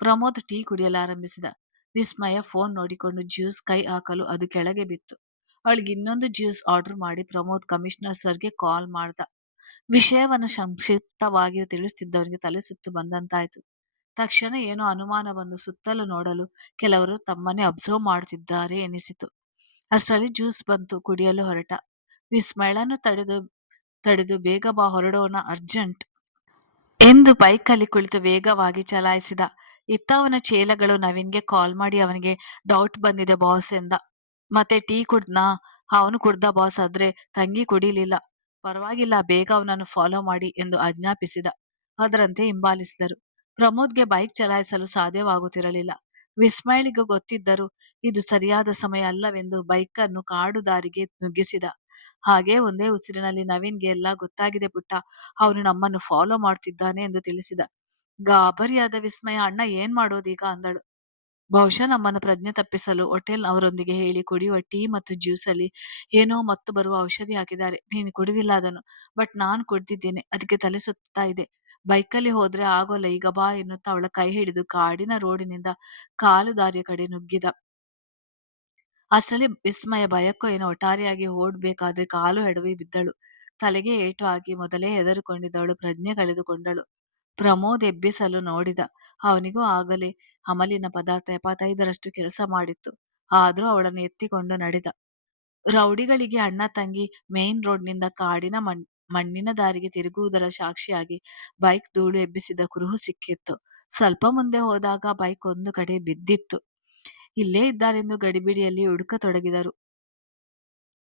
ಪ್ರಮೋದ್ ಟೀ ಕುಡಿಯಲಾರಂಭಿಸಿದ. ವಿಸ್ಮಯ ಫೋನ್ ನೋಡಿಕೊಂಡು ಜ್ಯೂಸ್ ಕೈ ಹಾಕಲು ಅದು ಕೆಳಗೆ ಬಿತ್ತು. ಅವಳಿಗೆ ಇನ್ನೊಂದು ಜ್ಯೂಸ್ ಆರ್ಡರ್ ಮಾಡಿ ಪ್ರಮೋದ್ ಕಮಿಷನರ್ ಸರ್ಗೆ ಕಾಲ್ ಮಾಡ್ದ. ವಿಷಯವನ್ನು ಸಂಕ್ಷಿಪ್ತವಾಗಿ ತಿಳಿಸುತ್ತಿದ್ದವನಿಗೆ ತಲೆ ಸುತ್ತು ಬಂದಂತಾಯ್ತು. ತಕ್ಷಣ ಏನೋ ಅನುಮಾನ ಬಂದು ಸುತ್ತಲೂ ನೋಡಲು ಕೆಲವರು ತಮ್ಮನ್ನೇ ಅಬ್ಸರ್ವ್ ಮಾಡುತ್ತಿದ್ದಾರೆ ಎನಿಸಿತು. ಅಷ್ಟರಲ್ಲಿ ಜ್ಯೂಸ್ ಬಂತು, ಕುಡಿಯಲು ಹೊರಟ. ವಿಸ್ಮಯಳನ್ನು ತಡೆದು ತಡೆದು ಬೇಗ ಬಾ, ಹೊರಡೋಣ, ಅರ್ಜೆಂಟ್ ಎಂದು ಬೈಕಲ್ಲಿ ಕುಳಿತು ವೇಗವಾಗಿ ಚಲಾಯಿಸಿದ. ಇತ್ತ ಅವನ ಚೇಲಗಳು ನವೀನ್ಗೆ ಕಾಲ್ ಮಾಡಿ ಅವನಿಗೆ ಡೌಟ್ ಬಂದಿದೆ ಬಾಸ್ ಎಂದ. ಮತ್ತೆ ಟೀ ಕುಡ್ದ್ನಾ? ಅವನು ಕುಡ್ದ ಬಾಸ್, ಆದ್ರೆ ತಂಗಿ ಕುಡಿಲಿಲ್ಲ. ಪರವಾಗಿಲ್ಲ, ಬೇಗ ಅವನನ್ನು ಫಾಲೋ ಮಾಡಿ ಎಂದು ಆಜ್ಞಾಪಿಸಿದ. ಅದರಂತೆ ಹಿಂಬಾಲಿಸಿದರು. ಪ್ರಮೋದ್ಗೆ ಬೈಕ್ ಚಲಾಯಿಸಲು ಸಾಧ್ಯವಾಗುತ್ತಿರಲಿಲ್ಲ. ವಿಸ್ಮಯಳಿಗೂ ಗೊತ್ತಿದ್ದರೂ ಇದು ಸರಿಯಾದ ಸಮಯ ಅಲ್ಲವೆಂದು ಬೈಕನ್ನು ಕಾಡು ದಾರಿಗೆ ನುಗ್ಗಿಸಿದ. ಹಾಗೆ ಒಂದೇ ಉಸಿರಿನಲ್ಲಿ ನವೀನ್ಗೆ ಎಲ್ಲ ಗೊತ್ತಾಗಿದೆ ಪುಟ್ಟ, ಅವನು ನಮ್ಮನ್ನು ಫಾಲೋ ಮಾಡ್ತಿದ್ದಾನೆ ಎಂದು ತಿಳಿಸಿದ. ಗಾಬರಿಯಾದ ವಿಸ್ಮಯ, ಅಣ್ಣ ಏನ್ ಮಾಡೋದೀಗ ಅಂದಳು. ಬಹುಶಃ ನಮ್ಮನ್ನು ಪ್ರಜ್ಞೆ ತಪ್ಪಿಸಲು ಹೋಟೆಲ್ ಅವರೊಂದಿಗೆ ಹೇಳಿ ಕುಡಿಯುವ ಟೀ ಮತ್ತು ಜ್ಯೂಸಲ್ಲಿ ಏನೋ ಮತ್ತು ಬರುವ ಔಷಧಿ ಹಾಕಿದ್ದಾರೆ. ನೀನು ಕುಡಿದಿಲ್ಲ ಅದನ್ನು, ಬಟ್ ನಾನು ಕುಡ್ದಿದ್ದೇನೆ, ಅದಕ್ಕೆ ತಲೆ ಸುತ್ತಾ ಇದೆ. ಬೈಕಲ್ಲಿ ಹೋದ್ರೆ ಆಗೋಲ್ಲ, ಈಗ ಬಾ ಎನ್ನುತ್ತಾ ಅವಳ ಕೈ ಹಿಡಿದು ಕಾಡಿನ ರೋಡಿನಿಂದ ಕಾಲು ದಾರಿಯ ಕಡೆ ನುಗ್ಗಿದ. ಅಷ್ಟರಲ್ಲಿ ವಿಸ್ಮಯ ಭಯಕ್ಕೋ ಏನೋ ಒಟ್ಟಾರೆಯಾಗಿ ಓಡ್ಬೇಕಾದ್ರೆ ಕಾಲು ಎಡವಿ ಬಿದ್ದಳು. ತಲೆಗೆ ಏಟು ಆಗಿ ಮೊದಲೇ ಹೆದರಿಕೊಂಡಿದ್ದವಳು ಪ್ರಜ್ಞೆ ಕಳೆದುಕೊಂಡಳು. ಪ್ರಮೋದ್ ಎಬ್ಬಿಸಲು ನೋಡಿದ. ಅವನಿಗೂ ಆಗಲೇ ಅಮಲಿನ ಪದಾರ್ಥ 75ರಷ್ಟು ಕೆಲಸ ಮಾಡಿತ್ತು. ಆದ್ರೂ ಅವಳನ್ನು ಎತ್ತಿಕೊಂಡು ನಡೆದ. ರೌಡಿಗಳಿಗೆ ಅಣ್ಣ ತಂಗಿ ಮೇನ್ ರೋಡ್ನಿಂದ ಕಾಡಿನ ಮಣ್ಣಿನ ದಾರಿಗೆ ತಿರುಗುವುದರ ಸಾಕ್ಷಿಯಾಗಿ ಬೈಕ್ ಧೂಳು ಎಬ್ಬಿಸಿದ ಕುರುಹು ಸಿಕ್ಕಿತ್ತು. ಸ್ವಲ್ಪ ಮುಂದೆ ಹೋದಾಗ ಬೈಕ್ ಒಂದು ಕಡೆ ಬಿದ್ದಿತ್ತು. ಇಲ್ಲೇ ಇದ್ದಾರೆಂದು ಗಡಿಬಿಡಿಯಲ್ಲಿ ಹುಡುಕತೊಡಗಿದರು.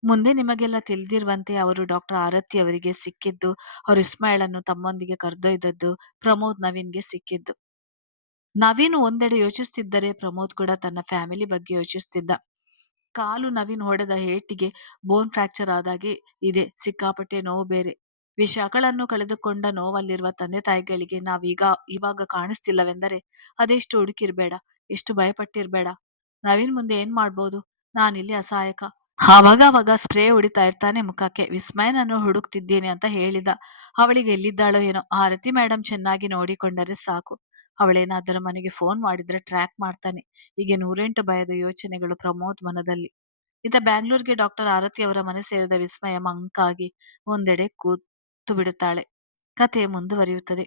ಮುಂದೆ ನಿಮಗೆಲ್ಲ ತಿಳಿದಿರುವಂತೆ ಅವರು ಡಾಕ್ಟರ್ ಆರತಿ ಅವರಿಗೆ ಸಿಕ್ಕಿದ್ದು, ಅವರು ಇಸ್ಮಾಯಿಲನ್ನು ತಮ್ಮೊಂದಿಗೆ ಕರೆದೊಯ್ದದ್ದು, ಪ್ರಮೋದ್ ನವೀನ್ಗೆ ಸಿಕ್ಕಿದ್ದು. ನವೀನ್ ಒಂದೆಡೆ ಯೋಚಿಸ್ತಿದ್ದರೆ ಪ್ರಮೋದ್ ಕೂಡ ತನ್ನ ಫ್ಯಾಮಿಲಿ ಬಗ್ಗೆ ಯೋಚಿಸ್ತಿದ್ದ. ಕಾಲು ನವೀನ್ ಹೊಡೆದ ಏಟಿಗೆ ಬೋನ್ ಫ್ರಾಕ್ಚರ್ ಆದಾಗೆ ಇದೆ, ಸಿಕ್ಕಾಪಟ್ಟೆ ನೋವು ಬೇರೆ. ವಿಶಾಖಳನ್ನು ಕಳೆದುಕೊಂಡ ನೋವಲ್ಲಿರುವ ತಂದೆ ತಾಯಿಗಳಿಗೆ ಇವಾಗ ಕಾಣಿಸ್ತಿಲ್ಲವೆಂದರೆ ಅದೆಷ್ಟು ಹುಡುಕಿರ್ಬೇಡ, ಎಷ್ಟು ಭಯಪಟ್ಟಿರ್ಬೇಡ. ನವೀನ್ ಮುಂದೆ ಏನ್ ಮಾಡ್ಬೋದು, ನಾನಿಲ್ಲಿ ಅಸಹಾಯಕ. ಆವಾಗ ಸ್ಪ್ರೇ ಹೊಡಿತಾ ಇರ್ತಾನೆ ಮುಖಕ್ಕೆ. ವಿಸ್ಮಯನನ್ನು ಹುಡುಕ್ತಿದ್ದೀನಿ ಅಂತ ಹೇಳಿದ. ಅವಳಿಗೆ ಎಲ್ಲಿದ್ದಾಳೋ ಏನೋ, ಆರತಿ ಮೇಡಮ್ ಚೆನ್ನಾಗಿ ನೋಡಿಕೊಂಡರೆ ಸಾಕು. ಅವಳೇನಾದರೂ ಮನೆಗೆ ಫೋನ್ ಮಾಡಿದ್ರೆ ಟ್ರ್ಯಾಕ್ ಮಾಡ್ತಾನೆ. ಹೀಗೆ 108 ಭಯದ ಯೋಚನೆಗಳು ಪ್ರಮೋದ್ ಮನದಲ್ಲಿ. ಇತ್ತ ಬ್ಯಾಂಗ್ಳೂರ್ಗೆ ಡಾಕ್ಟರ್ ಆರತಿ ಅವರ ಮನೆ ಸೇರಿದ ವಿಸ್ಮಯ ಮಂಕಾಗಿ ಒಂದೆಡೆ ಕೂತು ಬಿಡುತ್ತಾಳೆ. ಕಥೆ ಮುಂದುವರಿಯುತ್ತದೆ.